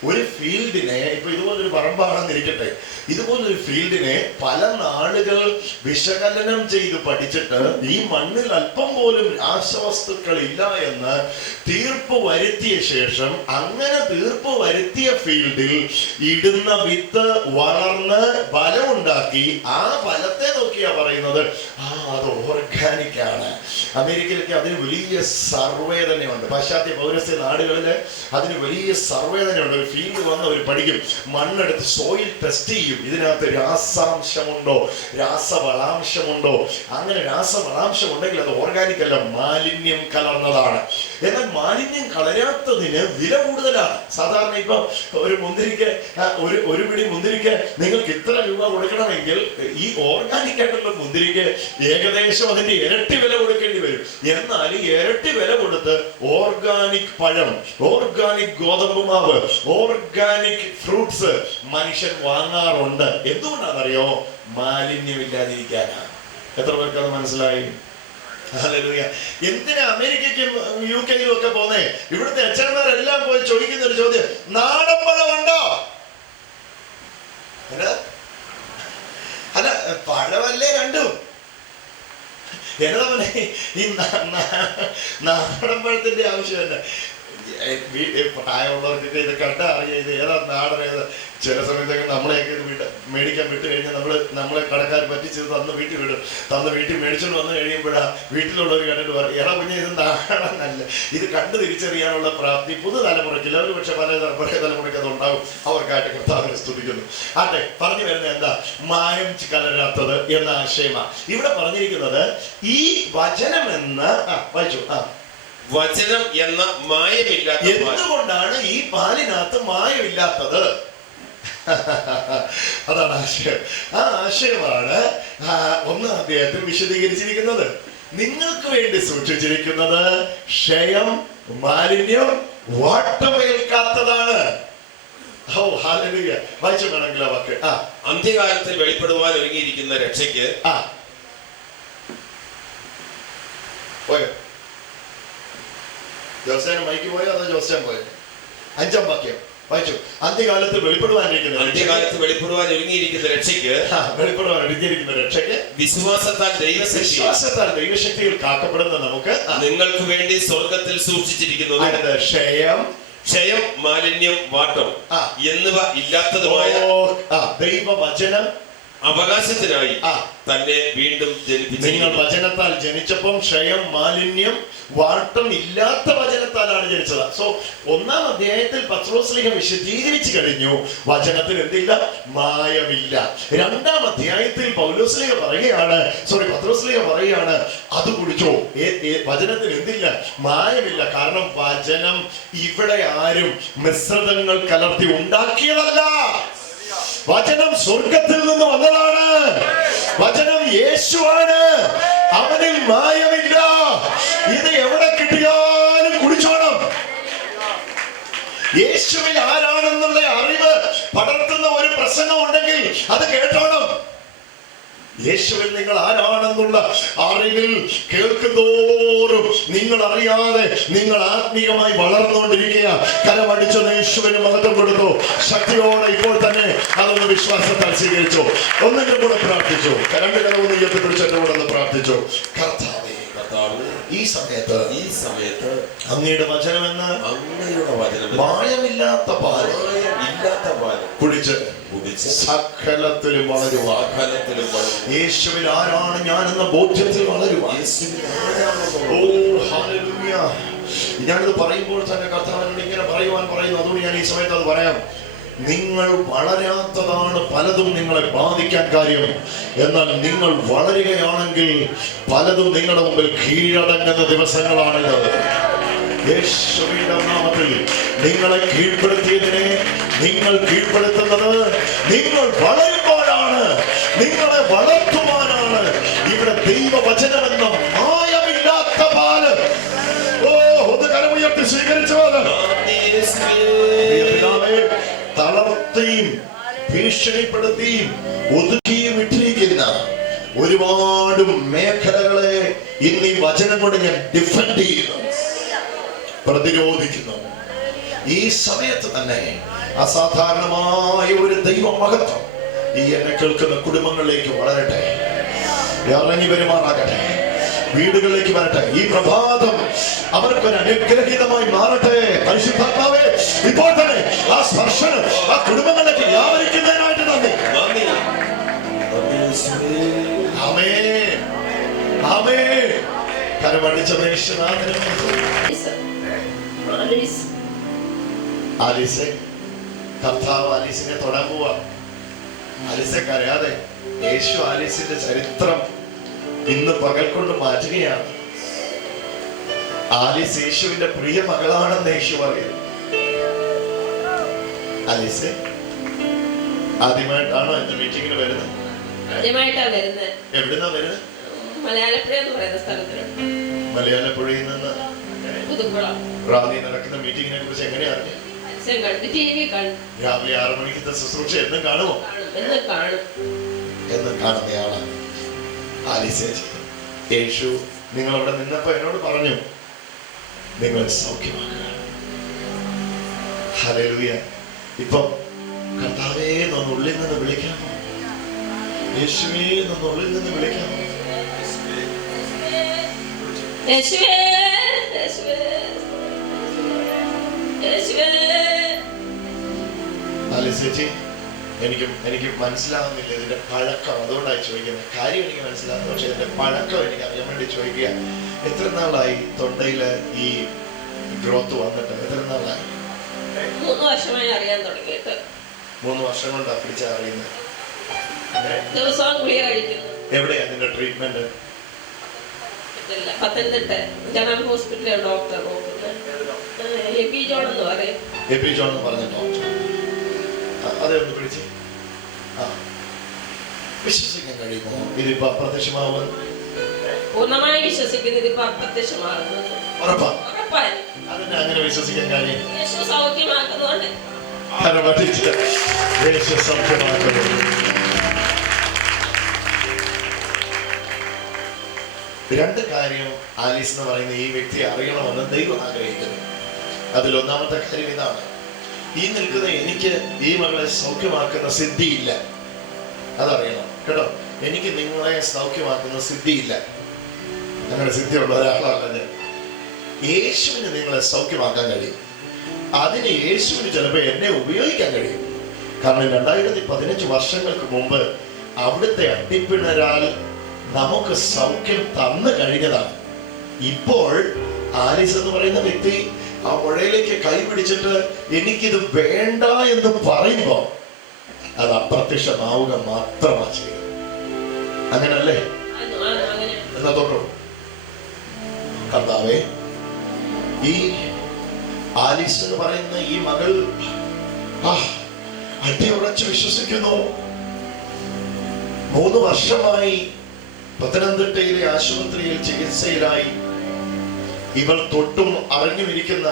ഒരു ഫീൽഡിനെ, ഇപ്പൊ ഇതുപോലൊരു പറമ്പാണെന്നിരിക്കട്ടെ, ഇതുപോലൊരു ഫീൽഡിനെ പല നാളുകൾ വിശകലനം ചെയ്ത് പഠിച്ചിട്ട് ഈ മണ്ണിൽ അല്പം പോലും രാസവസ്തുക്കൾ ഇല്ല എന്ന് തീർപ്പ് വരുത്തിയ ശേഷം, അങ്ങനെ തീർപ്പ് വരുത്തിയ ഫീൽഡിൽ ഇടുന്ന വിത്ത് വളർന്ന് ഫലമുണ്ടാക്കി ആ ഫലത്തെ നോക്കിയാ പറയുന്നത് അത് ഓർഗാനിക് ആണ്. അമേരിക്കയിലൊക്കെ അതിന് വലിയ സർവേ തന്നെയുണ്ട്. പാശ്ചാത്യ പൗരസ്ത്യ നാടുകളിൽ അതിന് വലിയ സർവേ തന്നെയുണ്ട്. ഒരു ഫീൽഡ് വന്ന് അവർ പഠിക്കും, മണ്ണെടുത്ത് സോയിൽ ടെസ്റ്റ് ചെയ്യും, ഇതിനകത്ത് രാസാംശമുണ്ടോ, രാസവളാംശമുണ്ടോ. അങ്ങനെ രാസവളാംശം ഉണ്ടെങ്കിൽ അത് ഓർഗാനിക് അല്ല, മാലിന്യം കലർന്നതാണ്. എന്നാൽ മാലിന്യം കളയാത്തതിന് വില കൂടുതലാണ്. സാധാരണ ഇപ്പൊ ഒരു മുന്തിരിക്ക് ഒരു പിടി മുന്തിരിക്ക് നിങ്ങൾക്ക് ഇത്ര രൂപ കൊടുക്കണമെങ്കിൽ ഈ ഓർഗാനിക് ആയിട്ടുള്ള മുന്തിരിക്ക് ഏകദേശം അതിന്റെ ഇരട്ടി വില കൊടുക്കേണ്ടി വരും. എന്നാൽ ഈ ഇരട്ടി വില കൊടുത്ത് ഓർഗാനിക് പഴം, ഓർഗാനിക് ഗോതമ്പ് മാവ്, ഓർഗാനിക് ഫ്രൂട്ട്സ് മനുഷ്യൻ വാങ്ങാറുണ്ട്. എന്തുകൊണ്ടാണെന്നറിയോ? മാലിന്യമില്ലാതിരിക്കാനാണ്. എത്ര പേർക്ക് അത് മനസ്സിലായി? ഹല്ലേലൂയ. എന്തിനാ അമേരിക്കയ്ക്കും UK-യിലും ഒക്കെ പോന്നേ? ഇവിടുത്തെ അച്ഛന്മാരെല്ലാം പോയി ചോദിക്കുന്ന ഒരു ചോദ്യം, നാടൻ പഴമുണ്ടോ? അല്ല, പഴമല്ലേ രണ്ടും. എന്നതാ പറഞ്ഞേ, ഈ നാടൻ പഴത്തിന്റെ ആവശ്യമല്ല. പ്രായമുള്ളവർക്കൊക്കെ ഇത് കണ്ട അറിയാം, ഇത് ഏതാ നാടൻ ഏതാ. ചില സമയത്തൊക്കെ നമ്മളെയൊക്കെ ഇത് മേടിക്കാൻ വിട്ട് കഴിഞ്ഞാൽ നമ്മളെ കടക്കാർ പറ്റിച്ച് തന്ന് വീട്ടിൽ വിടും. വീട്ടിൽ മേടിച്ചോണ്ട് വന്നു കഴിയുമ്പോഴാ വീട്ടിലുള്ളവർ കണ്ടിട്ട് പറയും, എടാ കുഞ്ഞെ ഇത് നാടനല്ല. ഇത് കണ്ടു തിരിച്ചറിയാനുള്ള പ്രാപ്തി പുതുതലമുറയ്ക്കില്ല. ഒരു പക്ഷെ പഴയ തലമുറയ്ക്ക് അത് ഉണ്ടാവും. അവർക്കായിട്ട് കർത്താവിനെ സ്തുതിക്കുന്നു. ആട്ടെ, പറഞ്ഞു വരുന്നത് എന്താ? മായം കലരാത്തത് എന്ന ആശയമാണ് ഇവിടെ പറഞ്ഞിരിക്കുന്നത്. ഈ വചനം എന്ന് വായിച്ചു. വചനം എന്ന മായമില്ലാത്ത. എന്തുകൊണ്ടാണ് ഈ പാലിനകത്ത് മായമില്ലാത്തത്? അതാണ് ആശയം. ആ ആശയമാണ് 1-ാം അധ്യായത്തിൽ വിശദീകരിച്ചിരിക്കുന്നത്. നിങ്ങൾക്ക് വേണ്ടി സൂക്ഷിച്ചിരിക്കുന്നത് ക്ഷയം, മാലിന്യം, വാട്ടമേൽക്കാത്തതാണ്. ഓ ഹല്ലേലൂയ. വായിച്ചു വേണമെങ്കിൽ ആ വാക്ക്. അന്ത്യകാലത്തിൽ വെളിപ്പെടുവാൻ ഒരുങ്ങിയിരിക്കുന്ന രക്ഷയ്ക്ക്. പോയോ? ജോസേന മൈക്ക് പോയോ അതോ ജോസേൻ പോയോ? 5-ാം വാക്യം വായിച്ചു. അന്ത്യകാലത്ത് വെളിപ്പെടുവാൻ ഒരുങ്ങിയിരിക്കുന്ന രക്ഷയ്ക്ക്. വെളിപ്പെടുവാൻ ഒരുങ്ങിയിരിക്കുന്ന രക്ഷയ്ക്ക് വിശ്വാസത്താൽ ദൈവശക്തിയിൽ കാക്കപ്പെടുന്ന നമുക്ക് നിങ്ങൾക്ക് വേണ്ടി സ്വർഗത്തിൽ സൂക്ഷിച്ചിരിക്കുന്നത് ക്ഷയം, മാലിന്യം, വാട്ടം എന്നിവ ഇല്ലാത്തതുമായ ദൈവവചനം അവകാശത്തിനായി തന്നെ വീണ്ടും ജനിപ്പിച്ചു. നിങ്ങൾ വചനത്താൽ ജനിച്ചപ്പം ക്ഷയം, മാലിന്യം, വാട്ടം ഇല്ലാത്ത വചനത്താലാണ് ജനിച്ചത്. സോ 1-ാം അധ്യായത്തിൽ പത്രോസ്ലീഹ വിശദീകരിച്ചു കഴിഞ്ഞു, വചനത്തിൽ എന്തില്ല? മായമില്ല. 2-ാം അധ്യായത്തിൽ പത്രോസ്ലീഹ പറയുകയാണ് അത് കുടിച്ചോ, വചനത്തിൽ എന്തില്ല? മായമില്ല. കാരണം വചനം ഇവിടെ ആരും മിശ്രിതങ്ങൾ കലർത്തി ഉണ്ടാക്കിയതല്ല. വചനം സ്വർഗത്തിൽ നിന്ന് വന്നതാണ്. വചനം യേശുവാണ്. അവനിൽ മായമില്ല. ഇത് എവിടെ കിട്ടിയാലും കുടിച്ചോണം. യേശുവിൽ ആരാണെന്നുള്ള അറിവ് പടർത്തുന്ന ഒരു പ്രസംഗം ഉണ്ടെങ്കിൽ അത് കേട്ടോണം. യേശുവിൽ നിങ്ങൾ ആരാണെന്നുള്ള അറിവിൽ കേൾക്കുന്തോറും നിങ്ങൾ അറിയാതെ നിങ്ങൾ ആത്മീയമായി വളർന്നുകൊണ്ടിരിക്കുക. കരമടിച്ചു യേശുവിന് മഹത്വം കൊടുത്തു. ശക്തിയോടെ ഇപ്പോൾ തന്നെ അതൊന്ന് വിശ്വാസത്താൽ സ്വീകരിച്ചു. ഒന്നിന്റെ കൂടെ പ്രാർത്ഥിച്ചു. 2 കരവും ഉയർത്തിപ്പിടിച്ച് എന്റെ കൂടെ ഒന്ന് പ്രാർത്ഥിച്ചു. കർത്താവേ, ഈ സമയത്ത് അങ്ങയുടെ വചനമെന്ന് മായമില്ലാത്ത പാൽ കുടിച്ച് സകലത്തിലും വളരുവാൻ, യേശുവിൽ ആരാണ് ഞാനെന്ന ബോധ്യത്തിൽ വളരുവാൻ. ഓ ഹല്ലേലൂയ. ഞാനിത് പറയുമ്പോൾ തന്നെ കർത്താവിനോട് ഇങ്ങനെ പറയുവാൻ പറയുന്നു. അതുകൊണ്ട് ഞാൻ ഈ സമയത്ത് അത് പറയാം. നിങ്ങൾ വളരാത്തതാണ് പലതും നിങ്ങളെ ബാധിക്കാൻ കാര്യം. എന്നാൽ നിങ്ങൾ വളരുകയാണെങ്കിൽ പലതും നിങ്ങളുടെ മുമ്പിൽ കീഴടങ്ങുന്ന ദിവസങ്ങളാണിത്. യേശുവിന്റെ നാമത്തിൽ നിങ്ങളെ കീഴ്പ്പെടുത്തിയതിനെ നിങ്ങൾ കീഴ്പ്പെടുത്തുന്നത് നിങ്ങൾ വളരുമ്പോഴാണ്. നിങ്ങളെ വളർത്തുവാനാണ്. ഇവിടെ ദൈവവചനമെന്ന മായമില്ലാത്ത പാല്. ഓ, ഒന്ന് കരമുയർത്തി സ്വീകരിച്ചത്. തളർത്തിയും ഭീഷണിപ്പെടുത്തിയും ഒതുക്കിയും ഇട്ടിരിക്കുന്ന ഒരുപാട് മേഖലകളെ ഇന്ന് ഈ വചനം കൊണ്ട് ഞാൻ ഡിഫെൻഡ് ചെയ്യുന്നു, പ്രതിരോധിക്കുന്നു. ഈ സമയത്ത് തന്നെ അസാധാരണമായ ഒരു ദൈവ മഹത്വം ഈ എന്നെ കേൾക്കുന്ന കുടുംബങ്ങളിലേക്ക് വളരട്ടെ, ഇറങ്ങി വരുമാറാകട്ടെ, വീടുകളിലേക്ക് വരട്ടെ. ഈ പ്രഭാതം അവർക്കൊരു അനുഗ്രഹീതമായി മാറട്ടെ. പരിശുദ്ധാത്മാവേ, ഇപ്പോൾ തന്നെ ആ സ്പർശനം ആ കുടുംബങ്ങളിലേക്ക് വ്യാപരിക്കുന്നതിനായിട്ട് നന്ദി. ആമേൻ, ആമേൻ. കരമടിച്ച ആലീസെ, കർത്താവ് ആലീസിനെ തൊടാൻ പോവാ. ആലീസെ കരയാതെ. യേശു ആലീസിന്റെ ചരിത്രം ഇന്ന് പകൽ കൊണ്ട് മാറ്റുകയാണ്. ആലീസ് യേശുവിന്റെ പ്രിയ മകളാണെന്ന് യേശു പറയുന്നു. ആലീസ് ആദ്യമായിട്ടാണോ എന്റെ മീറ്റിങ്ങിന് വരുന്നത്? ആദ്യമായിട്ടാണ് വരുന്നത്. എവിടുന്നാ വരുന്നത്? മലയാളപ്പുഴ എന്ന് പറയുന്ന സ്ഥലത്തിലുണ്ട്. മലയാളപ്പുഴയിൽ നിന്ന്. പുതുക്കുളം. റാന്നി നടക്കുന്ന മീറ്റിങ്ങിനെ കുറിച്ച് എങ്ങനെയാ അറിഞ്ഞത്? രാവിലെ 6 മണിക്കത്തെ ശുശ്രൂഷ എന്നും കാണുമോ? എന്നും കാണുന്നയാളാണ് ആലീസ് ചേച്ചി. യേശു നിങ്ങൾ അവിടെ നിന്നപ്പോ എന്നോട് പറഞ്ഞു നിങ്ങൾ സൗഖ്യമാക്കുക. ഹല്ലേലൂയ. ഇപ്പൊ കർത്താവേ എന്നൊന്ന് ഉള്ളിൽ നിന്ന് വിളിക്കാമോ? യേശുവേ എന്നൊന്ന് ഉള്ളിൽ നിന്ന് വിളിക്കാമോ? ആലീസ് ചേച്ചി, എനിക്ക് മനസ്സിലാവുന്നില്ല ഇതിന്റെ പഴക്കം. അതുകൊണ്ടായി ചോദിക്കുന്നത്. കാര്യം എനിക്ക് മനസ്സിലാവുന്നു, പക്ഷെ ഇതിന്റെ പഴക്കം എനിക്ക് അറിയാൻ വേണ്ടി ചോദിക്കുക. എത്ര നാളായി തൊണ്ടയില് ഈ ഗ്രോത്ത് വന്നിട്ട്? എത്ര നാളായി? 3 വർഷമായി അറിയാൻ തുടങ്ങിയിട്ട്. 3 വർഷം കൊണ്ടാ പിടിച്ചാ അറിയുന്നത്. ദിവസവും ഗുളിക കഴിക്കുന്നു. എവിടെയാ നിന്റെ ട്രീറ്റ്മെന്റ്? പത്തനംതിട്ട ജനറൽ ഹോസ്പിറ്റലിലെ ഡോക്ടർ നോക്കുന്നത്. എബി ജോൺ എന്ന് പറയും. എബി ജോൺ എന്ന് പറഞ്ഞ ഡോക്ടർ. അതൊന്ന് പിടിച്ച്. വിശ്വസിക്കാൻ കഴിയുമോ ഇതിപ്പോ അപ്രത്യക്ഷമാവുക? പൂർണ്ണമായി വിശ്വസിക്കുന്നത് ഇതിപ്പോ അപ്രത്യക്ഷമാകുന്നത്. ഉറപ്പായി. അതിനെ അങ്ങനെ വിശ്വസിക്കാൻ കാര്യം യേശു സൗഖ്യമാക്കുന്നുണ്ട്. യേശു സൗഖ്യമാക്കുന്നു. രണ്ട് കാര്യം ആലീസ് എന്ന് പറയുന്ന ഈ വ്യക്തി അറിയണമെന്ന് ദൈവം ആഗ്രഹിക്കുന്നു. അതിലൊന്നാമത്തെ കാര്യം ഇതാണ്: ഈ നിൽക്കുന്ന എനിക്ക് ഈ മകളെ സൗഖ്യമാക്കുന്ന സിദ്ധിയില്ല. അതറിയണം കേട്ടോ. എനിക്ക് നിങ്ങളെ സൗഖ്യമാക്കുന്ന സിദ്ധിയില്ല. അങ്ങനെ സിദ്ധിയുള്ള ഒരാളാണ് ഞാൻ. യേശുവിന് നിങ്ങളെ സൗഖ്യമാക്കാൻ കഴിയും. അതിന് യേശുവിന് ചിലപ്പോൾ എന്നെ ഉപയോഗിക്കാൻ കഴിയും. കാരണം 2015 വർഷങ്ങൾക്ക് മുമ്പ് അവിടുത്തെ അട്ടിപ്പിണരാൽ നമുക്ക് സൗഖ്യം തന്നു കഴിഞ്ഞതാണ്. ഇപ്പോൾ ആലീസ് എന്ന് പറയുന്ന വ്യക്തി ആ പുഴയിലേക്ക് കൈ പിടിച്ചിട്ട് എനിക്കിത് വേണ്ട എന്ന് പറയുമ്പോ അത് അപ്രത്യക്ഷമാവുക മാത്രമാണ് ചെയ്യുന്നത്. അങ്ങനല്ലേ? എന്നാ തൊട്ടോ. കർത്താവേ, ഈ ആലീസ് എന്ന് പറയുന്ന ഈ മകൾ അടിയുറച്ച് വിശ്വസിക്കുന്നു. 3 വർഷമായി പത്തനംതിട്ടയിലെ ആശുപത്രിയിൽ ചികിത്സയിലായി. ഇവൾ തൊട്ടും അറിഞ്ഞുമിരിക്കുന്ന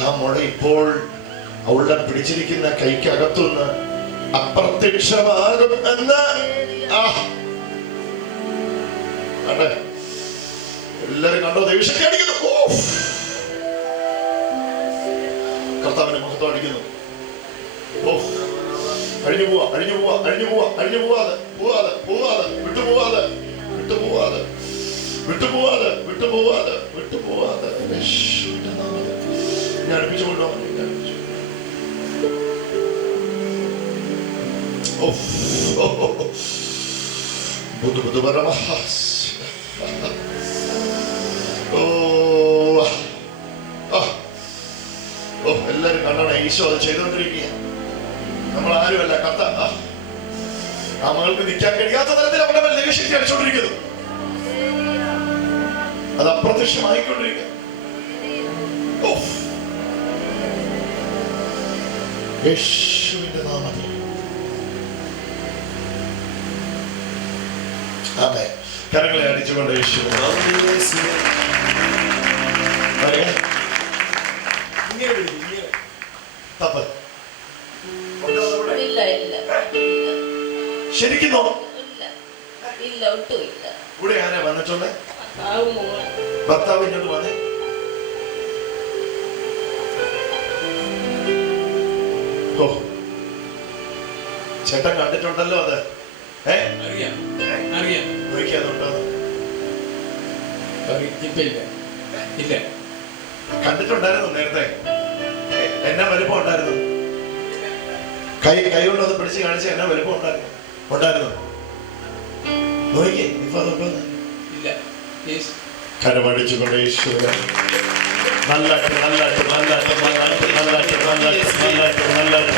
ആ മുഴ ഇപ്പോൾ അവളുടെ പിടിച്ചിരിക്കുന്ന കൈക്കകത്തുനിന്ന് അപ്രത്യക്ഷമാകും എന്ന് എല്ലാരും കണ്ടോ? ദൈവശക്തിയടിക്കുന്നു. കർത്താവിന്റെ മുഖത്തോ അടിക്കുന്നു. അഴിഞ്ഞു പോവാ, അഴിഞ്ഞു പോവാ, അഴിഞ്ഞു പോവാ, അഴിഞ്ഞു പോവാതെ, പോവാതെ, പോവാതെ, വിട്ടുപോവാതെ, വിട്ടുപോവാതെ, വിട്ടുപോവാതെ, വിട്ടുപോവാതെ, വിട്ടുപോവാതെ. ഞാൻ അടുപ്പിച്ചുകൊണ്ടോ? എല്ലാരും കണ്ടോണേ, ഈശോ അത് ചെയ്തുകൊണ്ടിരിക്കുക. നമ്മൾ ആരുമല്ല. കർത്ത ആ മകൾക്ക് നിൽക്കാൻ കഴിയാത്ത തരത്തിൽ അവരുടെ മേൽ ദൈവശക്തി അടിച്ചുകൊണ്ടിരിക്കുന്നു. അത് അപ്രത്യക്ഷമായിക്കൊണ്ടിരിക്കുക. യേശുവിന്റെ നാമത്തിൽ ആമേൻ. കരങ്ങളെ അടിച്ചുകൊണ്ട് യേശു തപ്പ്. ശരിക്കുന്നോ? ഇവിടെ ആരാ വന്നിട്ടുള്ളേ? ഭർത്താവ് ഇങ്ങോട്ട് വന്നേ. ഓ, ചേട്ടൻ കണ്ടിട്ടുണ്ടല്ലോ അത്. കണ്ടിട്ടുണ്ടായിരുന്നു നേരത്തെ. എന്നാ വലുപ്പം ഉണ്ടായിരുന്നു? കൈ കൊണ്ട് അത് പിടിച്ച് കാണിച്ച് എന്നാ വലുപ്പം ഉണ്ടായിരുന്നു? നോക്കിയേ. ഇപ്പൊ കരമടിച്ചുകൊണ്ട് ഈശ്വര നല്ലായിട്ട് നല്ലായിട്ട് നല്ലായിട്ട് നല്ലായിട്ട് നല്ലായിട്ട് നല്ലായിട്ട് നല്ലായിട്ട് നല്ലായിട്ട്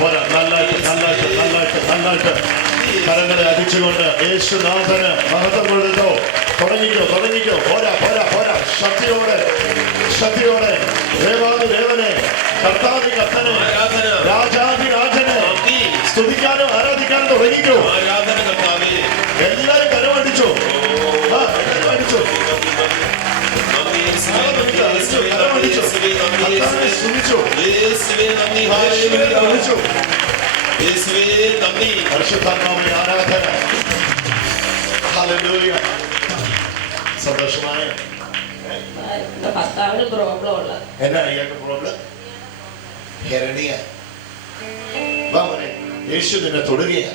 പോരാ നല്ലായിട്ട് നല്ലായിട്ട് നല്ലായിട്ട് നല്ലായിട്ട് കരങ്ങളെ അടിച്ചുകൊണ്ട് യേശുനാഥന് മഹത്വം കൊടുത്തോ. തുടങ്ങിക്കോ. പോരാ. ശക്തിയോടെ ദേവാദി ദേവനെ, കർത്താവി കർത്തനെ, രാജാദി രാജനെ സ്തുതിക്കാനും ആരാധിക്കാനും തുടങ്ങിക്കോ. എല്ലാരും കരമടിച്ചോ. പരിശുദ്ധാത്മാവേ ആരാധന. ഹല്ലേലൂയ. സന്തോഷമായ ഭർത്താവിന് പ്രോബ്ലം ഉള്ള എന്നാ ഇയാൾക്ക് പ്രോബ്ലം? ഹെരണിയ. വാ മോനെ, യേശു നിന്നെ തൊടുകയാ.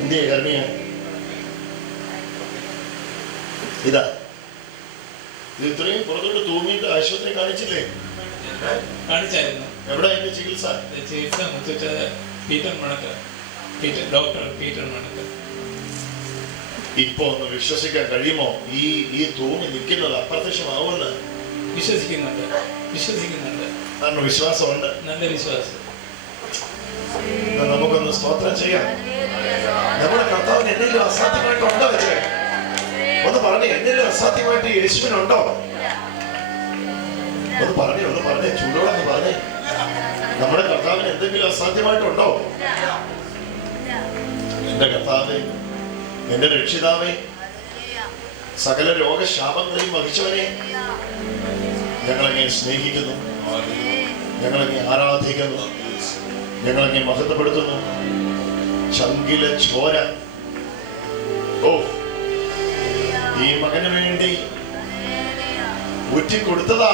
എന്തിയാ ഹെരണിയ? ഇതാ ഇത് ഇത്രയും പുറത്തോട്ട് തൂങ്ങിയിട്ട് ആശുപത്രി കാണിച്ചില്ലേ? കാണിച്ചായിരുന്നു. എവിടെ അതിന്റെ ചികിത്സ? Doctor Peter Manakkar. ഇപ്പൊ ഒന്ന് വിശ്വസിക്കാൻ കഴിയുമോ? ഈ തൂങ്ങി നിൽക്കുന്നത് അപ്രത്യക്ഷമാവുമെന്ന് വിശ്വസിക്കുന്നുണ്ട്. കാരണം വിശ്വാസമുണ്ട്. നല്ല വിശ്വാസം. നമുക്കൊന്ന് സ്തോത്രം ചെയ്യാം. നമ്മുടെ കർത്താവിന് എന്തെങ്കിലും അസാധ്യമായിട്ടുണ്ടോ? വെച്ചേ ഒന്ന് പറഞ്ഞേ, എന്തെങ്കിലും അസാധ്യമായിട്ട് യേശുവിനുണ്ടോ? ഒന്ന് പറഞ്ഞേ, ചൂടോടൊന്ന് പറഞ്ഞേ. നമ്മുടെ കർത്താവിന് എന്തെങ്കിലും അസാധ്യമായിട്ടുണ്ടോ? എന്റെ കർത്താവേ, എന്റെ രക്ഷിതാവേ, സകല രോഗശാപങ്ങളെയും വഹിച്ചവനെ, ഞങ്ങളങ്ങെ സ്നേഹിക്കുന്നു, ഞങ്ങളങ്ങെ ആരാധിക്കുന്നു, ഞങ്ങളങ്ങെ മഹത്വപ്പെടുത്തുന്നു. ചങ്കിലെ ചോര ഈ മകന് വേണ്ടി ഊറ്റിക്കൊടുത്തതാ.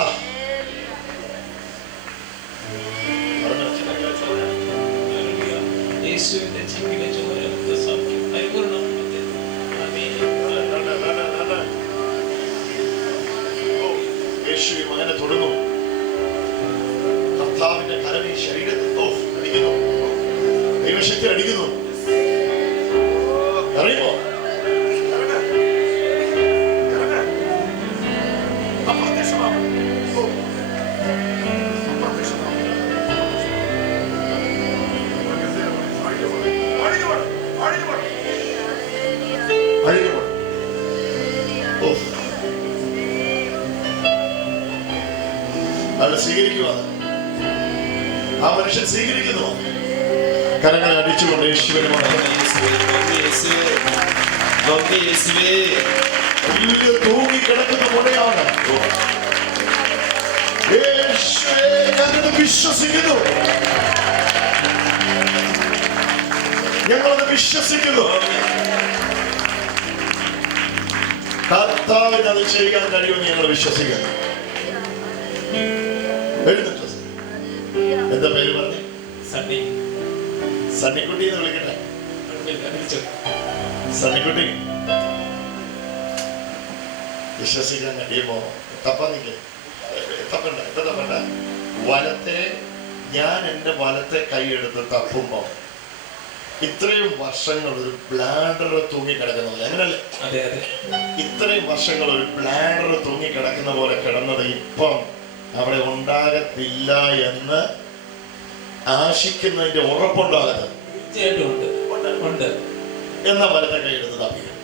യേശുവിന്റെ ചങ്കിലെ ചോര സൗഖ്യം പരിപൂർണ്ണം. യേശു ഈ മകനെ തൊടുന്നു. കർത്താവിന്റെ കരം ഈ ശരീരത്തിൽ അടിക്കുന്നു. ദൈവശക്തി അടിക്കുന്നു. അറിയുമോ? അവിടെ സ്വീകരിക്കുക. ആ മനുഷ്യൻ സ്വീകരിക്കുന്നു. കരങ്ങളെ അടിച്ചുകൊണ്ട് യേശുവിനെ തൂങ്ങി കിടക്കുന്ന മുടയാണ്. ഞാനത് വിശ്വസിക്കുന്നു. ഞങ്ങളത് വിശ്വസിക്കുന്നു. കർത്താവിന് അത് ചെയ്യാൻ കഴിയുമെന്ന് ഞങ്ങൾ വിശ്വസിക്കുന്നു. എഴുന്നേറ്റോ. എന്താ പേര് പറഞ്ഞു? സണ്ണിക്കുട്ടി എന്ന് വിളിക്കട്ടെ. സണ്ണിക്കുട്ടി, വിശ്വസിക്കാൻ കഴിയുമോ? തപ്പണ്ട. വലത്തെ ഞാൻ എന്റെ വലത്തെ കൈയെടുത്ത് തപ്പുമ്പോ ഇത്രയും വർഷങ്ങൾ ഒരു ബ്ലാഡർ തൂങ്ങിക്കിടക്കുന്നത് അങ്ങനല്ലേ? ഇത്രയും വർഷങ്ങൾ ഒരു ബ്ലാഡർ തൂങ്ങിക്കിടക്കുന്ന പോലെ കിടന്നത് ഇപ്പം അവിടെ ഉണ്ടാകത്തില്ല എന്ന് ആശിക്കുന്നതിന്റെ ഉറപ്പുണ്ടാകത്ത് എന്ന വലത്തെ കൈ എടുത്ത് തപ്പിക്കും.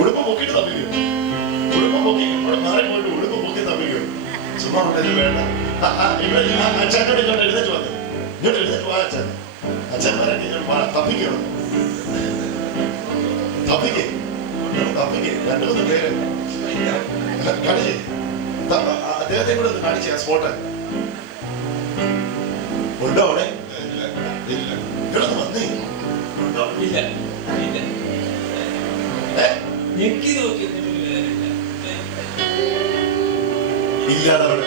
ഉടുപ്പ് പൊക്കിട്ട് തപ്പിക്കും. ഉടുപ്പ് പൊക്കി മാറി പോയിട്ട് ഉടുപ്പ് പൊക്കി തപ്പിക്കും. ചുമ്മാ ഉണ്ടെങ്കിൽ വേണ്ട. ഇവിടെ അച്ഛനോട് ഇങ്ങോട്ട് എഴുന്നേറ്റ് വന്നു. ഇങ്ങോട്ട് എഴുന്നേറ്റ് പോവാ അച്ഛൻ. അച്ഛന്മാരെ തപ്പിക്കണം. തപ്പിക്ക് 2-3 പേര് കാണിച്ചേ. അദ്ദേഹത്തെ കൂടെ ഒന്ന് കാണിച്ചേ. ആ സ്പോട്ട് ഉണ്ടോ അവിടെ? ഇവിടെ വന്നേ ഉണ്ടോ? ഇല്ലാതെ അവിടെ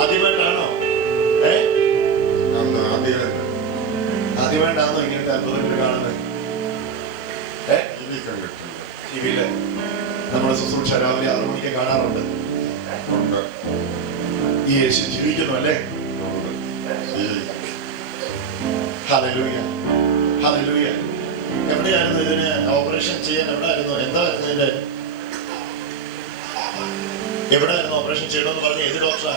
ആദ്യമായിട്ടാണോ? ആദ്യമായിട്ടാണോ ഇങ്ങനത്തെ അത്ഭുതങ്ങൾ കാണുന്നത്? ടിവിയില് നമ്മുടെ ശുശ്രൂഷ രാവിലെ 6 മണിക്ക് കാണാറുണ്ട്. ഈ യേശു ജീവിക്കുന്നു അല്ലേ? Hallelujah, hallelujah. എവിടെയായിരുന്നു ഇതിന് ഓപ്പറേഷൻ ചെയ്യാൻ? എവിടെയായിരുന്നു? എന്തായിരുന്നു ഇതിന്റെ? എവിടെയായിരുന്നു ഓപ്പറേഷൻ ചെയ്യണമെന്ന് പറഞ്ഞ? ഏത് ഡോക്ടറാ?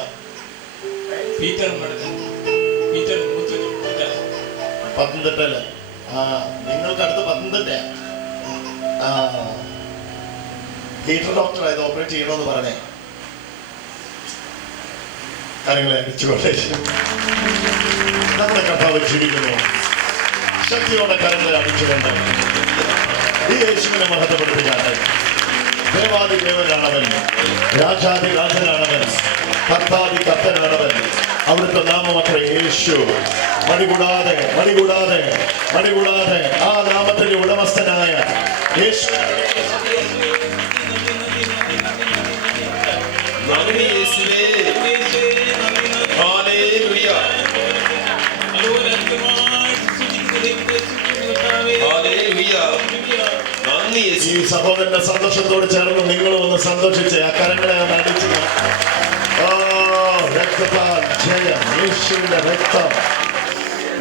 പത്തനംതിട്ടയില്. നിങ്ങൾക്ക് അടുത്ത് 12 പീറ്റർ ഡോക്ടർ ഇത് ഓപ്പറേറ്റ് ചെയ്യണമെന്ന് പറഞ്ഞേ. കാര്യങ്ങളെ അടിച്ചുകൊണ്ടേ നമ്മുടെ കർത്താവ് ജീവിക്കുന്നു. ശക്തിയോടെ കരങ്ങളെ അടിച്ചുകൊണ്ട് ഈ യേശുവിനെ മഹത്വപ്പെടുത്തുകയാണ്. ദേവാദി ദേവനാണവൻ, രാജാദി രാജനാണവൻ, കർത്താദി കർത്തനാണവൻ. അവിടുത്തെ നാമമത്രേ യേശു. മടികൂടാതെ മടികൂടാതെ മടികൂടാതെ ആ നാമത്തിന്റെ ഉടമസ്ഥനായ യേശു. നന്ദി യേശുവേ. ഹല്ലേലൂയ. ഹല്ലേലൂയ. നന്ദി ഈ യേശുവേ. സഹോദരന്റെ സന്തോഷത്തോട് ചേർന്ന് നിങ്ങളും ഒന്ന് സന്തോഷിച്ച് ആ കരങ്ങളെ ഒന്ന് അടിച്ചു. രക്തത്താൽ ജയം, യേശുവിന്റെ രക്തം.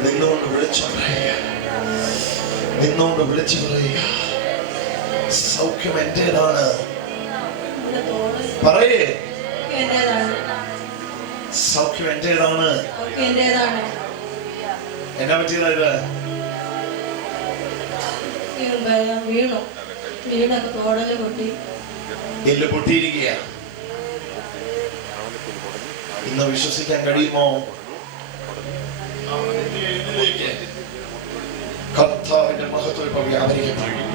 നിന്നോട് വിളിച്ചു പറയുക, നിന്നോട് വിളിച്ചു പറയുക, സൗഖ്യം എന്റേതാണ്. പറയേ, സൗഖ്യം എന്റേതാണ്. എന്നാ പറ്റിയതാ ഇത്? വീണൊക്കെ തോടല് പൊട്ടി. എല്ല് പൊട്ടിയിരിക്കുക. ഇന്ന് വിശ്വസിക്കാൻ കഴിയുമോ? കർത്താവിന്റെ മഹത്വം ഇപ്പൊ വ്യാപരിക്കപ്പെടും.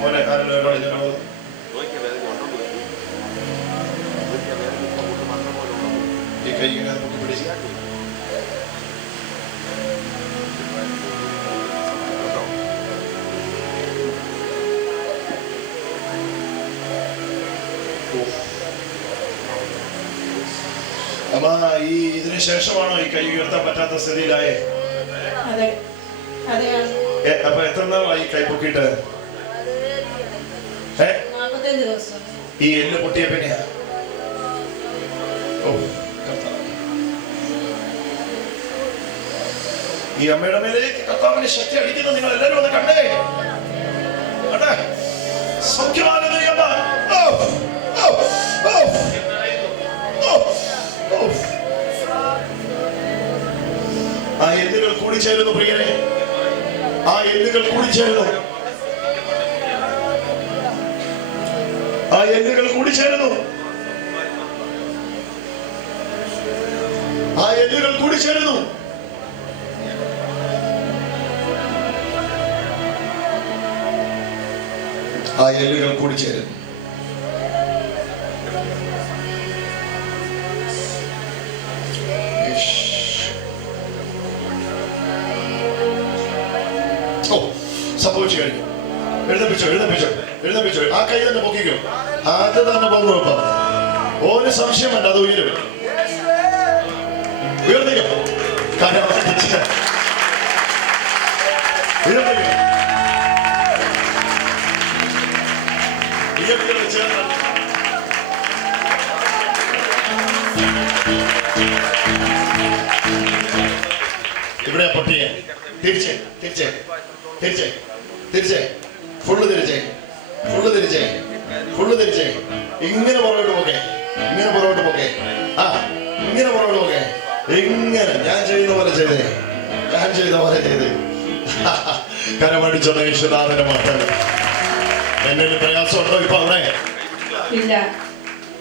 മോനെ ഈ കൈ ഇങ്ങനെ നമുക്ക് പിടിച്ച് അമ്മ, ഈ ഇതിനു ശേഷമാണോ ഈ കൈ ഉയർത്താൻ പറ്റാത്ത സ്ഥിതിയിലായേ? അപ്പൊ എത്ര നാളായി കൈ പൊക്കിയിട്ട്? 45 ദിവസം. ഈ എല്ല് പൊട്ടിയ പിന്നെയാ? ഈ അമ്മയുടെ മേലേക്ക് കർത്താവിന്റെ ശക്തി അടിക്കുന്നത് നിങ്ങൾ എല്ലാവരും ഒന്ന് കണ്ടേ. കണ്ടേ? സൗഖ്യമാകുന്നു ഈ അമ്മ. ആ എല്ലുകൾ കൂടിച്ചേരുന്നു പ്രിയരെ, ആ എല്ലുകൾ കൂടിച്ചേരുന്നു, ആ എല്ലുകൾ കൂടിച്ചേരുന്നു, ആ എല്ലുകൾ കൂടിച്ചേരുന്നു. ആ എല്ലുകൾ കൂടിച്ചേരുന്നു. സംഭവിച്ചു കഴിഞ്ഞു. എഴുന്നേപ്പിച്ചോ എഴുന്നേപ്പിച്ചോ എഴുന്നേപ്പിച്ചോ. ആ കൈ തന്നെ പൊക്കിക്കോ. അത് തന്നെ പൊങ്ങും. ഇപ്പം ഒരു സംശയം വേണ്ട, അത് ഉയരും. ഉയർന്നിക്കോ. ഇവിടെ പൊട്ടിയ തിരിച്ചേ തിരിച്ചേ തിരിച്ചേ തിരിച്ചേ ഫുള്ള് തിരിച്ചേ ഫുള്ള് തിരിച്ചേ ഫുള്ള് തിരിച്ചേ. ഇങ്ങനെ പുറകോട്ട് പോകെ, ഇങ്ങനെ പുറകോട്ട് പോകെ. ആ ഇങ്ങനെ പുറകോട്ട് പോകെ. ഇങ്ങനെ ഞാൻ ചെയ്യുന്ന പോലെ ചെയ്തേ, ഞാൻ ചെയ്ത പോലെ ചെയ്തേ. കരമടിച്ചുള്ള യേശുനാഥന്റെ മക്കൾ. എന്നെ പ്രയാസം ഉണ്ടോ ഇപ്പൊ അവിടെ? ഇല്ല,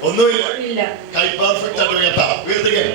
ഒന്നുമില്ല. കൈ പെർഫെക്റ്റ് ആയിട്ട് ഉയർത്താം. ഉയർത്തിക്കേ.